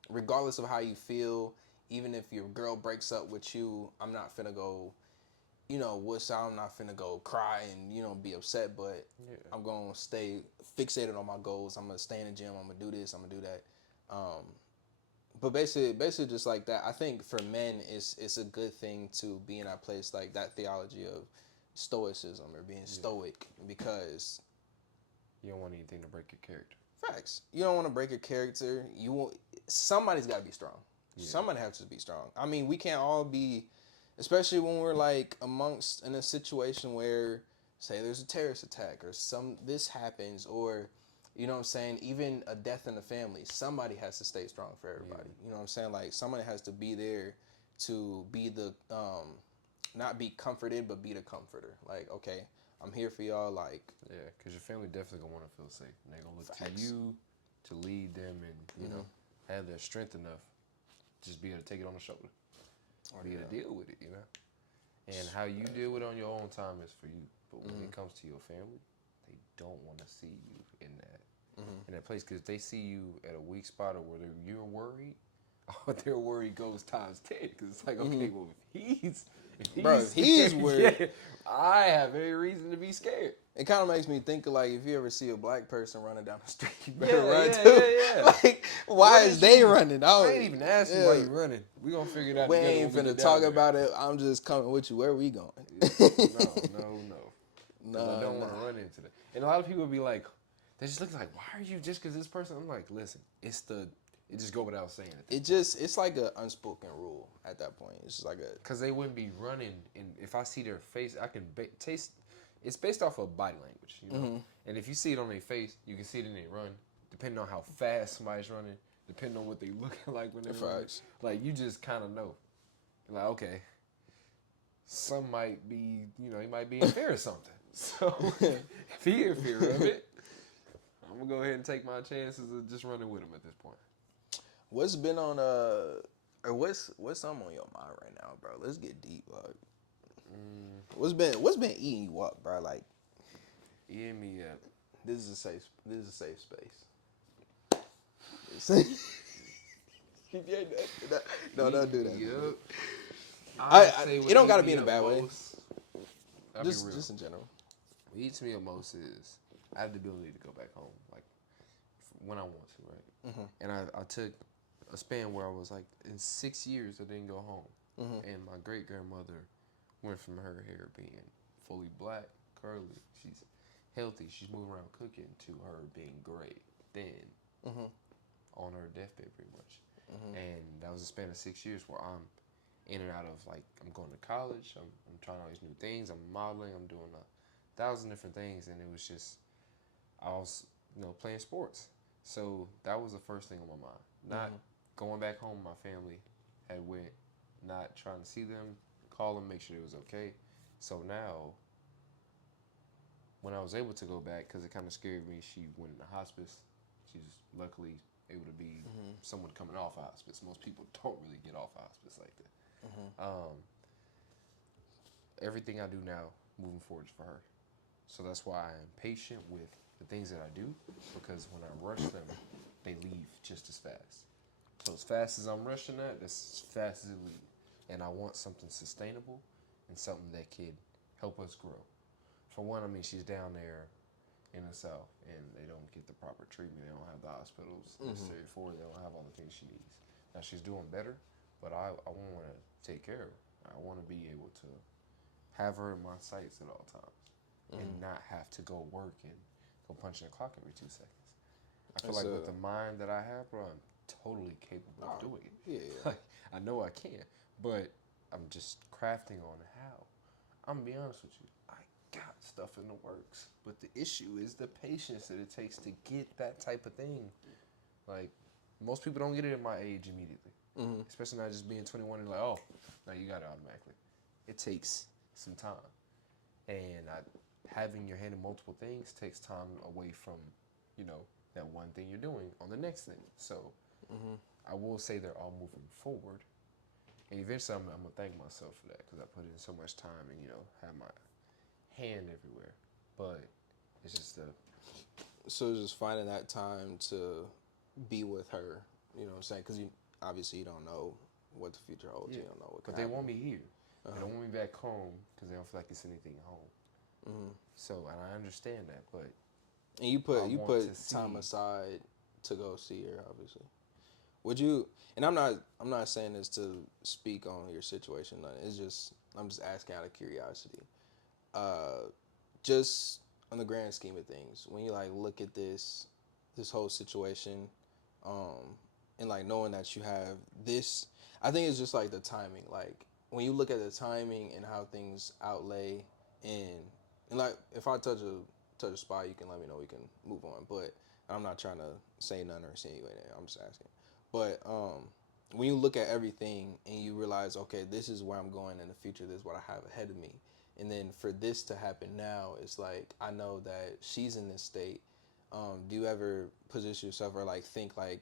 regardless of how you feel. Even if your girl breaks up with you, I'm not finna go, I'm not finna go cry and, be upset, but I'm gonna stay fixated on my goals. I'm gonna stay in the gym. I'm gonna do this. I'm gonna do that. But basically just like that. I think for men, it's a good thing to be in that place, like that theology of stoicism or being stoic, because you don't want anything to break your character. Facts. You don't want to break your character. Somebody's got to be strong. Yeah. Somebody has to be strong. I mean, we can't all be, especially when we're like amongst in a situation where, say, there's a terrorist attack or this happens, or, you know what I'm saying, even a death in the family. Somebody has to stay strong for everybody. Yeah. You know what I'm saying? Like, somebody has to be there to be the not be comforted, but be the comforter. Like, okay, I'm here for y'all. Like, yeah, because your family definitely gonna want to feel safe, and they're gonna look to you to lead them, and you know, have their strength enough, just be able to take it on the shoulder, be able to deal with it, you know. And how you deal with it on your own time is for you. But when it comes to your family, they don't want to see you in that place, because if they see you at a weak spot or where you're worried, their worry goes times 10. Because it's like, okay, well, if he's worried, yeah, I have every reason to be scared. It kind of makes me think of, like, if you ever see a black person running down the street, you better run too. Yeah. Like, why is they running? I ain't even asking why you running. We gonna figure it out. We ain't finna talk about it. I'm just coming with you. Where are we going? No. I don't want to run into that. And a lot of people be like, they just look like, why are you just because this person? I'm like, listen, it just go without saying it. It's like an unspoken rule at that point. It's just like because they wouldn't be running, and if I see their face, I can taste. It's based off of body language, you know. And if you see it on their face, you can see it in their run. Depending on how fast somebody's running, depending on what they looking like when they're running, like you just kind of know. You're like, okay, some might be, he might be in fear of something. So if he in fear of it, I'm gonna go ahead and take my chances of just running with him at this point. What's been on or what's something on your mind right now, bro? Let's get deep, like. What's been eating you up, bro? Like, eating me up. This is a safe space. No, don't do that. It don't gotta be in a bad way. Just in general. What eats me up most is I have the ability to go back home, like when I want to, right? And I took a span where I was like, in 6 years I didn't go home, and my great grandmother went from her hair being fully black, curly, she's healthy, she's moving around cooking, to her being gray, thin, on her deathbed pretty much. And that was a span of 6 years where I'm in and out of, like, I'm going to college, I'm trying all these new things, I'm modeling, I'm doing 1,000 different things, and it was just, I was, playing sports. So that was the first thing on my mind. Not going back home, my family had went, not trying to see them, call them, make sure it was okay. So now, when I was able to go back, because it kind of scared me, she went into hospice. She's luckily able to be someone coming off of hospice. Most people don't really get off of hospice like that. Everything I do now, moving forward, is for her. So that's why I am patient with the things that I do, because when I rush them, they leave just as fast. So as fast as I'm rushing that, that's as fast as it leaves. And I want something sustainable and something that could help us grow. For one, I mean, she's down there in the South, and they don't get the proper treatment. They don't have the hospitals necessary for her. They don't have all the things she needs. Now, she's doing better, but I want to take care of her. I want to be able to have her in my sights at all times and not have to go work and go punching the clock every 2 seconds. I feel like with the mind that I have, bro, I'm totally capable of doing it. Yeah. Like, I know I can, but I'm just crafting on how. I'm going to be honest with you. I got stuff in the works, but the issue is the patience that it takes to get that type of thing. Like, most people don't get it at my age immediately. Especially not just being 21 and like, oh, now you got it automatically. It takes some time. And having your hand in multiple things takes time away from, that one thing you're doing on the next thing. So Mm-hmm. I will say they're all moving forward. And eventually I'm going to thank myself for that because I put in so much time and, have my hand everywhere. But it's just So just finding that time to be with her, you know what I'm saying? Because you obviously you don't know what the future holds. yeah. You don't know what But can they happen. want me here. Uh-huh. They don't want me back home because they don't feel like it's anything home. Mm-hmm. So, and I understand that, but And you I put want to time see. aside to go see her, obviously. Would you? And I'm not saying this to speak on your situation. It's just I'm just asking out of curiosity. Uh, just on the grand scheme of things, when you like look at this whole situation, um, and like knowing that you have this, I think it's just like the timing. Like when you look at the timing and how things outlay, and and like if I touch a spot, you can let me know. We can move on. But I'm not trying to say none or insinuate it. I'm just asking. But when you look at everything and you realize, okay, this is where I'm going in the future. This is what I have ahead of me. And then for this to happen now, it's like I know that she's in this state. Do you ever position yourself or like think like,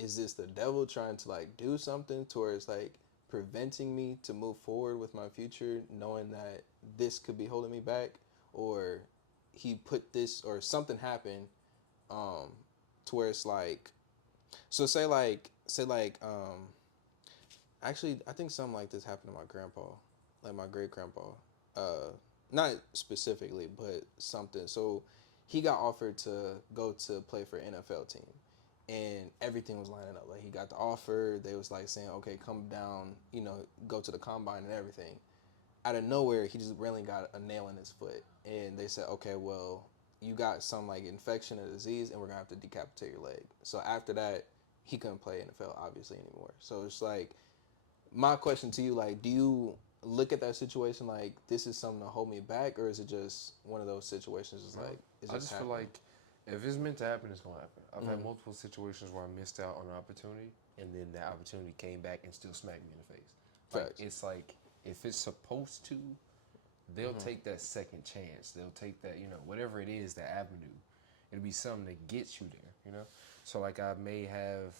is this the devil trying to like do something towards like preventing me to move forward with my future, knowing that this could be holding me back, or he put this or something happened, um, to where it's like, so say like actually I think something like this happened to my grandpa, like my great grandpa. Not specifically, but something. So he got offered to go to play for an NFL team, and everything was lining up. Like he got the offer. They was like saying, "Okay, come down. Go to the combine and everything." Out of nowhere, he just really got a nail in his foot, and they said, "Okay, well, you got some like infection or disease, and we're gonna have to decapitate your leg." So after that, he couldn't play NFL obviously anymore. So it's like my question to you, like, do you look at that situation like this is something to hold me back, or is it just one of those situations just like it's I just just feel happening? like if it's meant to happen, it's gonna happen. I've had Mm-hmm. multiple situations where I missed out on an opportunity, and then that opportunity came back and still smacked me in the face. Like Facts. it's like if it's supposed to, they'll Mm-hmm. take that second chance. They'll take that, whatever it is, that avenue. It'll be something that gets you there. So like I may have,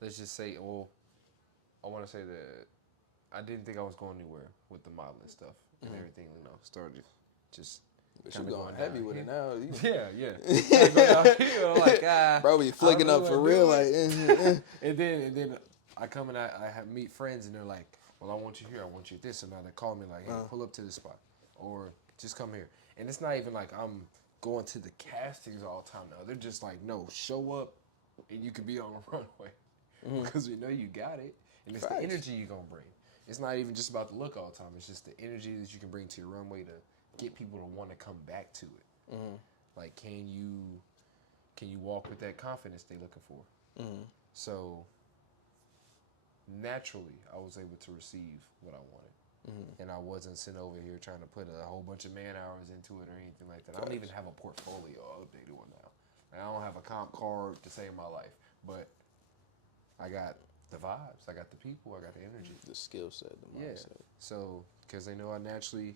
let's just say, well, I want to say that I didn't think I was going anywhere with the modeling stuff and Mm-hmm. everything. Started just But you kind of going going heavy down with it here. now. Yeah. Kinda going down here. I'm like, Bro, be I don't flicking really up for want to real, do like. it. And then I come and I have meet friends and they're like, well, I want you here. I want you at this. And now they call me like, hey, pull up to this spot or just come here. And it's not even like I'm going to the castings all the time now. They're just like, no, show up and you can be on the runway because we know you got it. And it's the Facts. energy you're going to bring. It's not even just about the look all the time. It's just the energy that you can bring to your runway to get people to want to come back to it. Mm-hmm. Like, can you walk with that confidence they're looking for? Mm-hmm. So naturally, I was able to receive what I wanted, Mm-hmm. and I wasn't sitting over here trying to put a whole bunch of man hours into it or anything like that. I don't even have a portfolio updated one now. I don't have a comp card to save my life, but I got the vibes, I got the people, I got the energy. The skill set, the Yeah. mindset. So because they know I naturally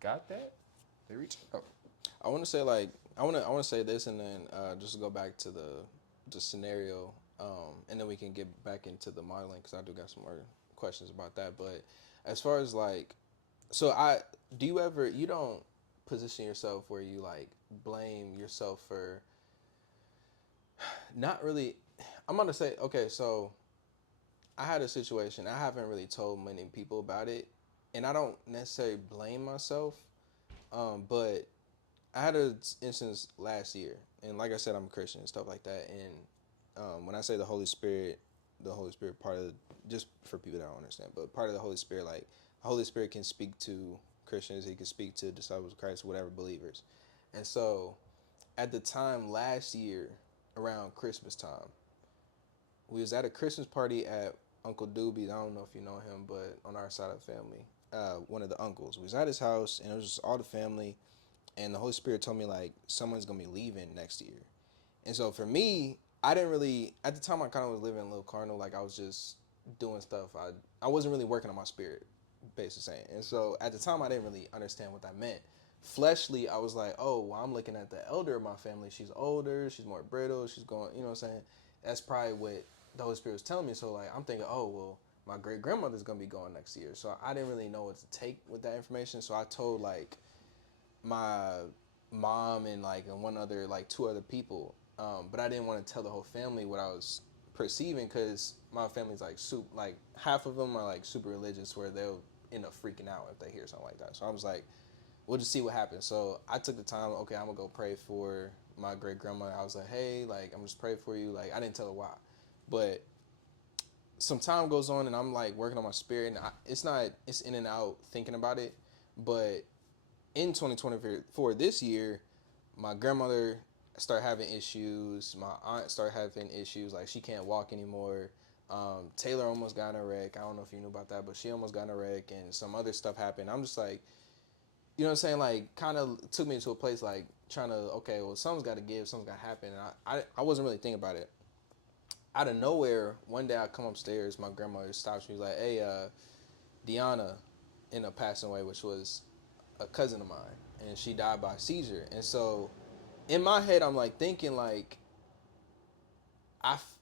got that, they reach out. I want to say like I want to say this, and then just go back to the scenario, and then we can get back into the modeling because I do got some more questions about that. But as far as like, so I do you don't position yourself where you like blame yourself for not really. I'm gonna say okay, so I had a situation. I haven't really told many people about it, and I don't necessarily blame myself, but I had an instance last year, and like I said, I'm a Christian and stuff like that. And when I say the Holy Spirit part of just for people that don't understand, but part of the Holy Spirit, like the Holy Spirit can speak to Christians, he can speak to disciples of Christ, whatever believers. And so, at the time last year, around Christmas time, we was at a Christmas party at Uncle Doobie's. I don't know if you know him, but on our side of the family, one of the uncles. We was at his house, and it was just all the family and the Holy Spirit told me like someone's gonna be leaving next year. And so for me, I didn't really at the time I kind of was living a little carnal, like I was just doing stuff. I wasn't really working on my spirit, basically saying. And so at the time I didn't really understand what that meant. fleshly, I was like, oh, well, I'm looking at the elder of my family. She's older. She's more brittle. She's going, you know what I'm saying? That's probably what the Holy Spirit was telling me. So, like, I'm thinking, oh, well, my great-grandmother's going to be going next year. So I didn't really know what to take with that information. So I told, like, my mom and, like, and one other, like, two other people. But I didn't want to tell the whole family what I was perceiving because my family's, like, like, half of them are, like, super religious where they'll end up freaking out if they hear something like that. So I was like, we'll just see what happens. So I took the time, okay, I'm gonna go pray for my great grandma. I was like, hey, like, I'm just praying for you. Like, I didn't tell her why. But some time goes on and I'm like working on my spirit and it's in and out thinking about it. But in 2024, this year, my grandmother started having issues. My aunt started having issues. Like, she can't walk anymore. Taylor almost got in a wreck. I don't know if you knew about that, but she almost got in a wreck and some other stuff happened. I'm just like, you know what I'm saying? Like, kind of took me into a place like trying to, okay, well, something's got to give, something's got to happen. And I wasn't really thinking about it. Out of nowhere, one day I come upstairs, my grandmother stops me, like, hey, Deanna ended up passing away, which was a cousin of mine, and she died by seizure. And so in my head, I'm like thinking, like,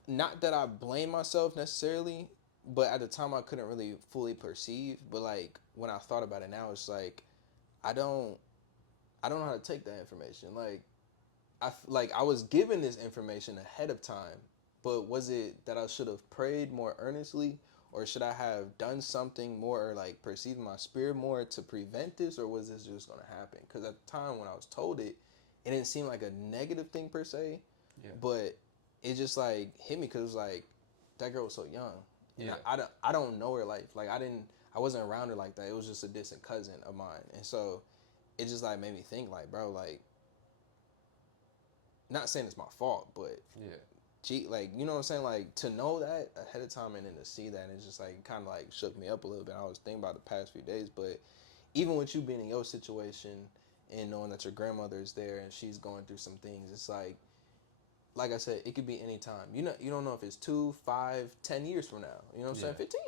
not that I blame myself necessarily, but at the time I couldn't really fully perceive. But like when I thought about it now, it's like, I don't know how to take that information. Like, I was given this information ahead of time, but was it that I should have prayed more earnestly, or should I have done something more, or like perceived my spirit more to prevent this, or was this just gonna happen? Because at the time when I was told it, it didn't seem like a negative thing per se, but it just like hit me because it was like that girl was so young. And I don't know her life. Like, I wasn't around her like that. It was just a distant cousin of mine, and so it just like made me think like, bro, like, not saying it's my fault, but gee, like, you know what I'm saying? Like, to know that ahead of time and then to see that, and it's just like kind of like shook me up a little bit. I was thinking about the past few days, but even with you being in your situation and knowing that your grandmother is there and she's going through some things, it's like I said, it could be any time. You don't know if it's 2, 5, 10 years from now. You know what I'm saying? 15.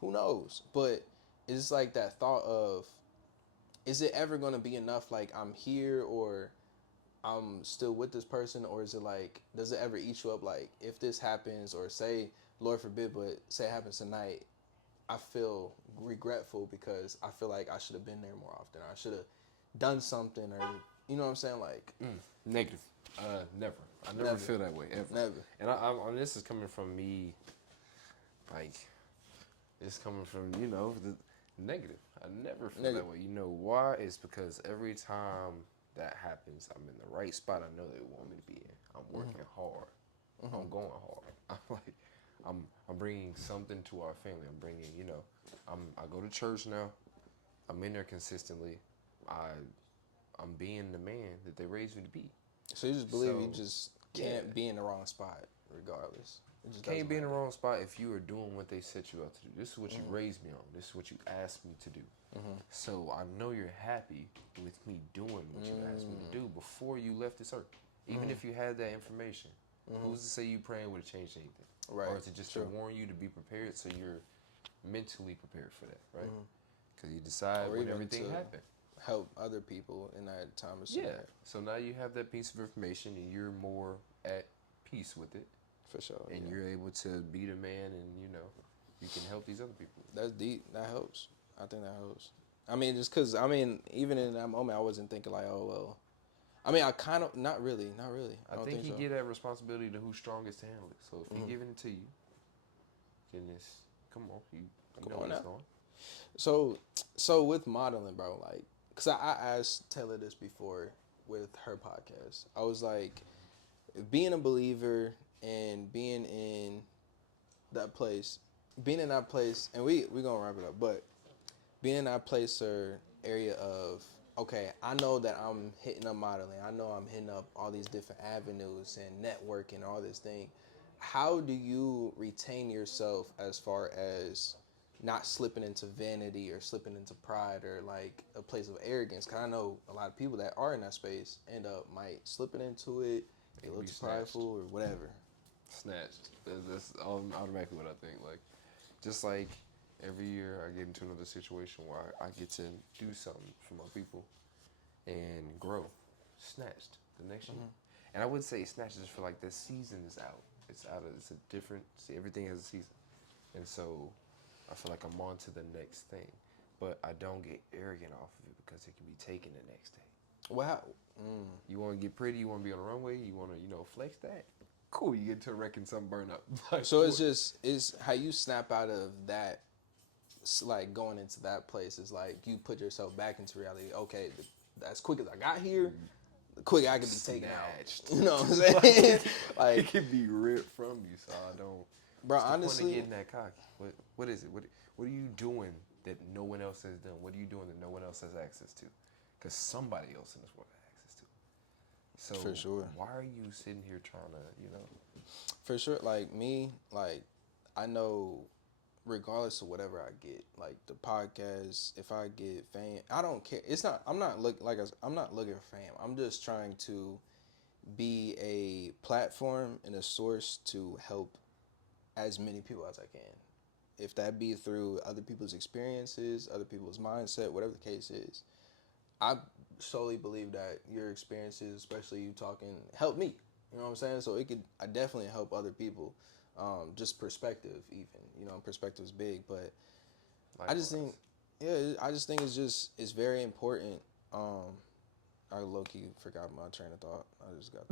Who knows? But it's just like that thought of, is it ever going to be enough? Like, I'm here, or I'm still with this person, or is it like, does it ever eat you up? Like, if this happens, or say, Lord forbid, but say it happens tonight, I feel regretful because I feel like I should have been there more often. I should have done something, or, you know what I'm saying? Like, Negative. Never. I never feel that way ever. Never. And I'm this is coming from me, like, it's coming from, the negative. I never feel that way. You know why? It's because every time that happens, I'm in the right spot I know they want me to be in. I'm working hard. I'm going hard. I'm bringing something to our family. I'm bringing, I go to church now. I'm in there consistently. I'm being the man that they raised me to be. So you just believe you just can't be in the wrong spot regardless. It just can't be in the wrong spot if you are doing what they set you out to do. This is what you raised me on. This is what you asked me to do. So I know you're happy with me doing what you asked me to do before you left this earth. Even if you had that information, who's to say you praying would have changed anything? Right. Or is it just to warn you to be prepared so you're mentally prepared for that, right? Because you decide when everything happened. Help other people in that time of sin. So now you have that piece of information and you're more at peace with it. For sure. And you're able to be the man, and you can help these other people. That's deep. That helps. I think that helps. I mean, just because, even in that moment, I wasn't thinking like, oh, well. I mean, I kind of, not really. I think he get that responsibility to who's strongest to handle it. So if he giving it to you, then come on, you know where it's going. So with modeling, bro, like, because I asked Taylor this before with her podcast. I was like, being a believer and being in that place, and we're going to wrap it up, but being in that place or area of, okay, I know that I'm hitting up modeling. I know I'm hitting up all these different avenues and networking, all this thing. How do you retain yourself as far as not slipping into vanity or slipping into pride or like a place of arrogance? Because I know a lot of people that are in that space end up might slipping into it, be a little too prideful or whatever. Snatched. That's automatically what I think. Like, just like every year I get into another situation where I get to do something for my people, and grow. Snatched the next year. And I wouldn't say snatched just for like the season is out. It's out of, it's a different, see, everything has a season. And so I feel like I'm on to the next thing. But I don't get arrogant off of it because it can be taken the next day. Wow. You want to get pretty, you want to be on the runway, you want to, flex that. Cool, you get to a wreck and something burn up. Like, So it's how you snap out of that, like going into that place is like you put yourself back into reality. Okay, as quick as I got here, the quick I can be taken out. You know what I'm saying? Like it can be ripped from you, so I don't. Bro, what's the honestly, point of getting that cocky? What is it? What are you doing that no one else has done? What are you doing that no one else has access to? Because somebody else in this world has access to. So for sure. Why are you sitting here trying to, For sure, like me, like I know, regardless of whatever I get, like the podcast, if I get fame, I don't care. It's not. I'm not I'm not looking for fame. I'm just trying to be a platform and a source to help as many people as I can. If that be through other people's experiences, other people's mindset, whatever the case is. I solely believe that your experiences, especially you talking, help me. You know what I'm saying? So I definitely help other people. Just perspective, even. Perspective's big, but likewise. I just think it's very important. I low key forgot my train of thought. I just got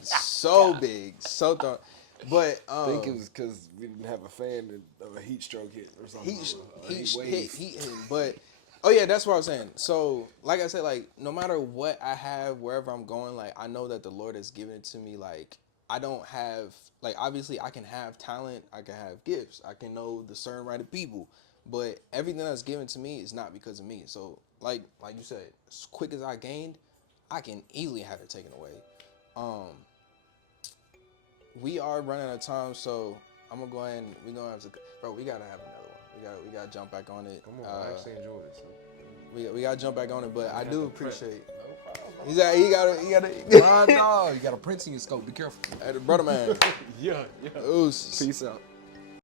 so big, so thought. But I think it was because we didn't have a fan and a heat stroke hit or something. Heat, but. Oh yeah, that's what I was saying. So, like I said, like no matter what I have, wherever I'm going, like I know that the Lord has given it to me. Like I don't have, like obviously I can have talent, I can have gifts, I can know the certain right of people, but everything that's given to me is not because of me. So, like you said, as quick as I gained, I can easily have it taken away. We are running out of time, so I'm gonna go ahead and we're gonna have to, bro. We gotta have another one. We gotta jump back on it. Come on, I actually enjoyed it. So. We gotta jump back on it, but I do appreciate. No problem. He got no, you got a prince in your scope. Be careful. Hey, the brother man. Yeah. Oos. Peace out.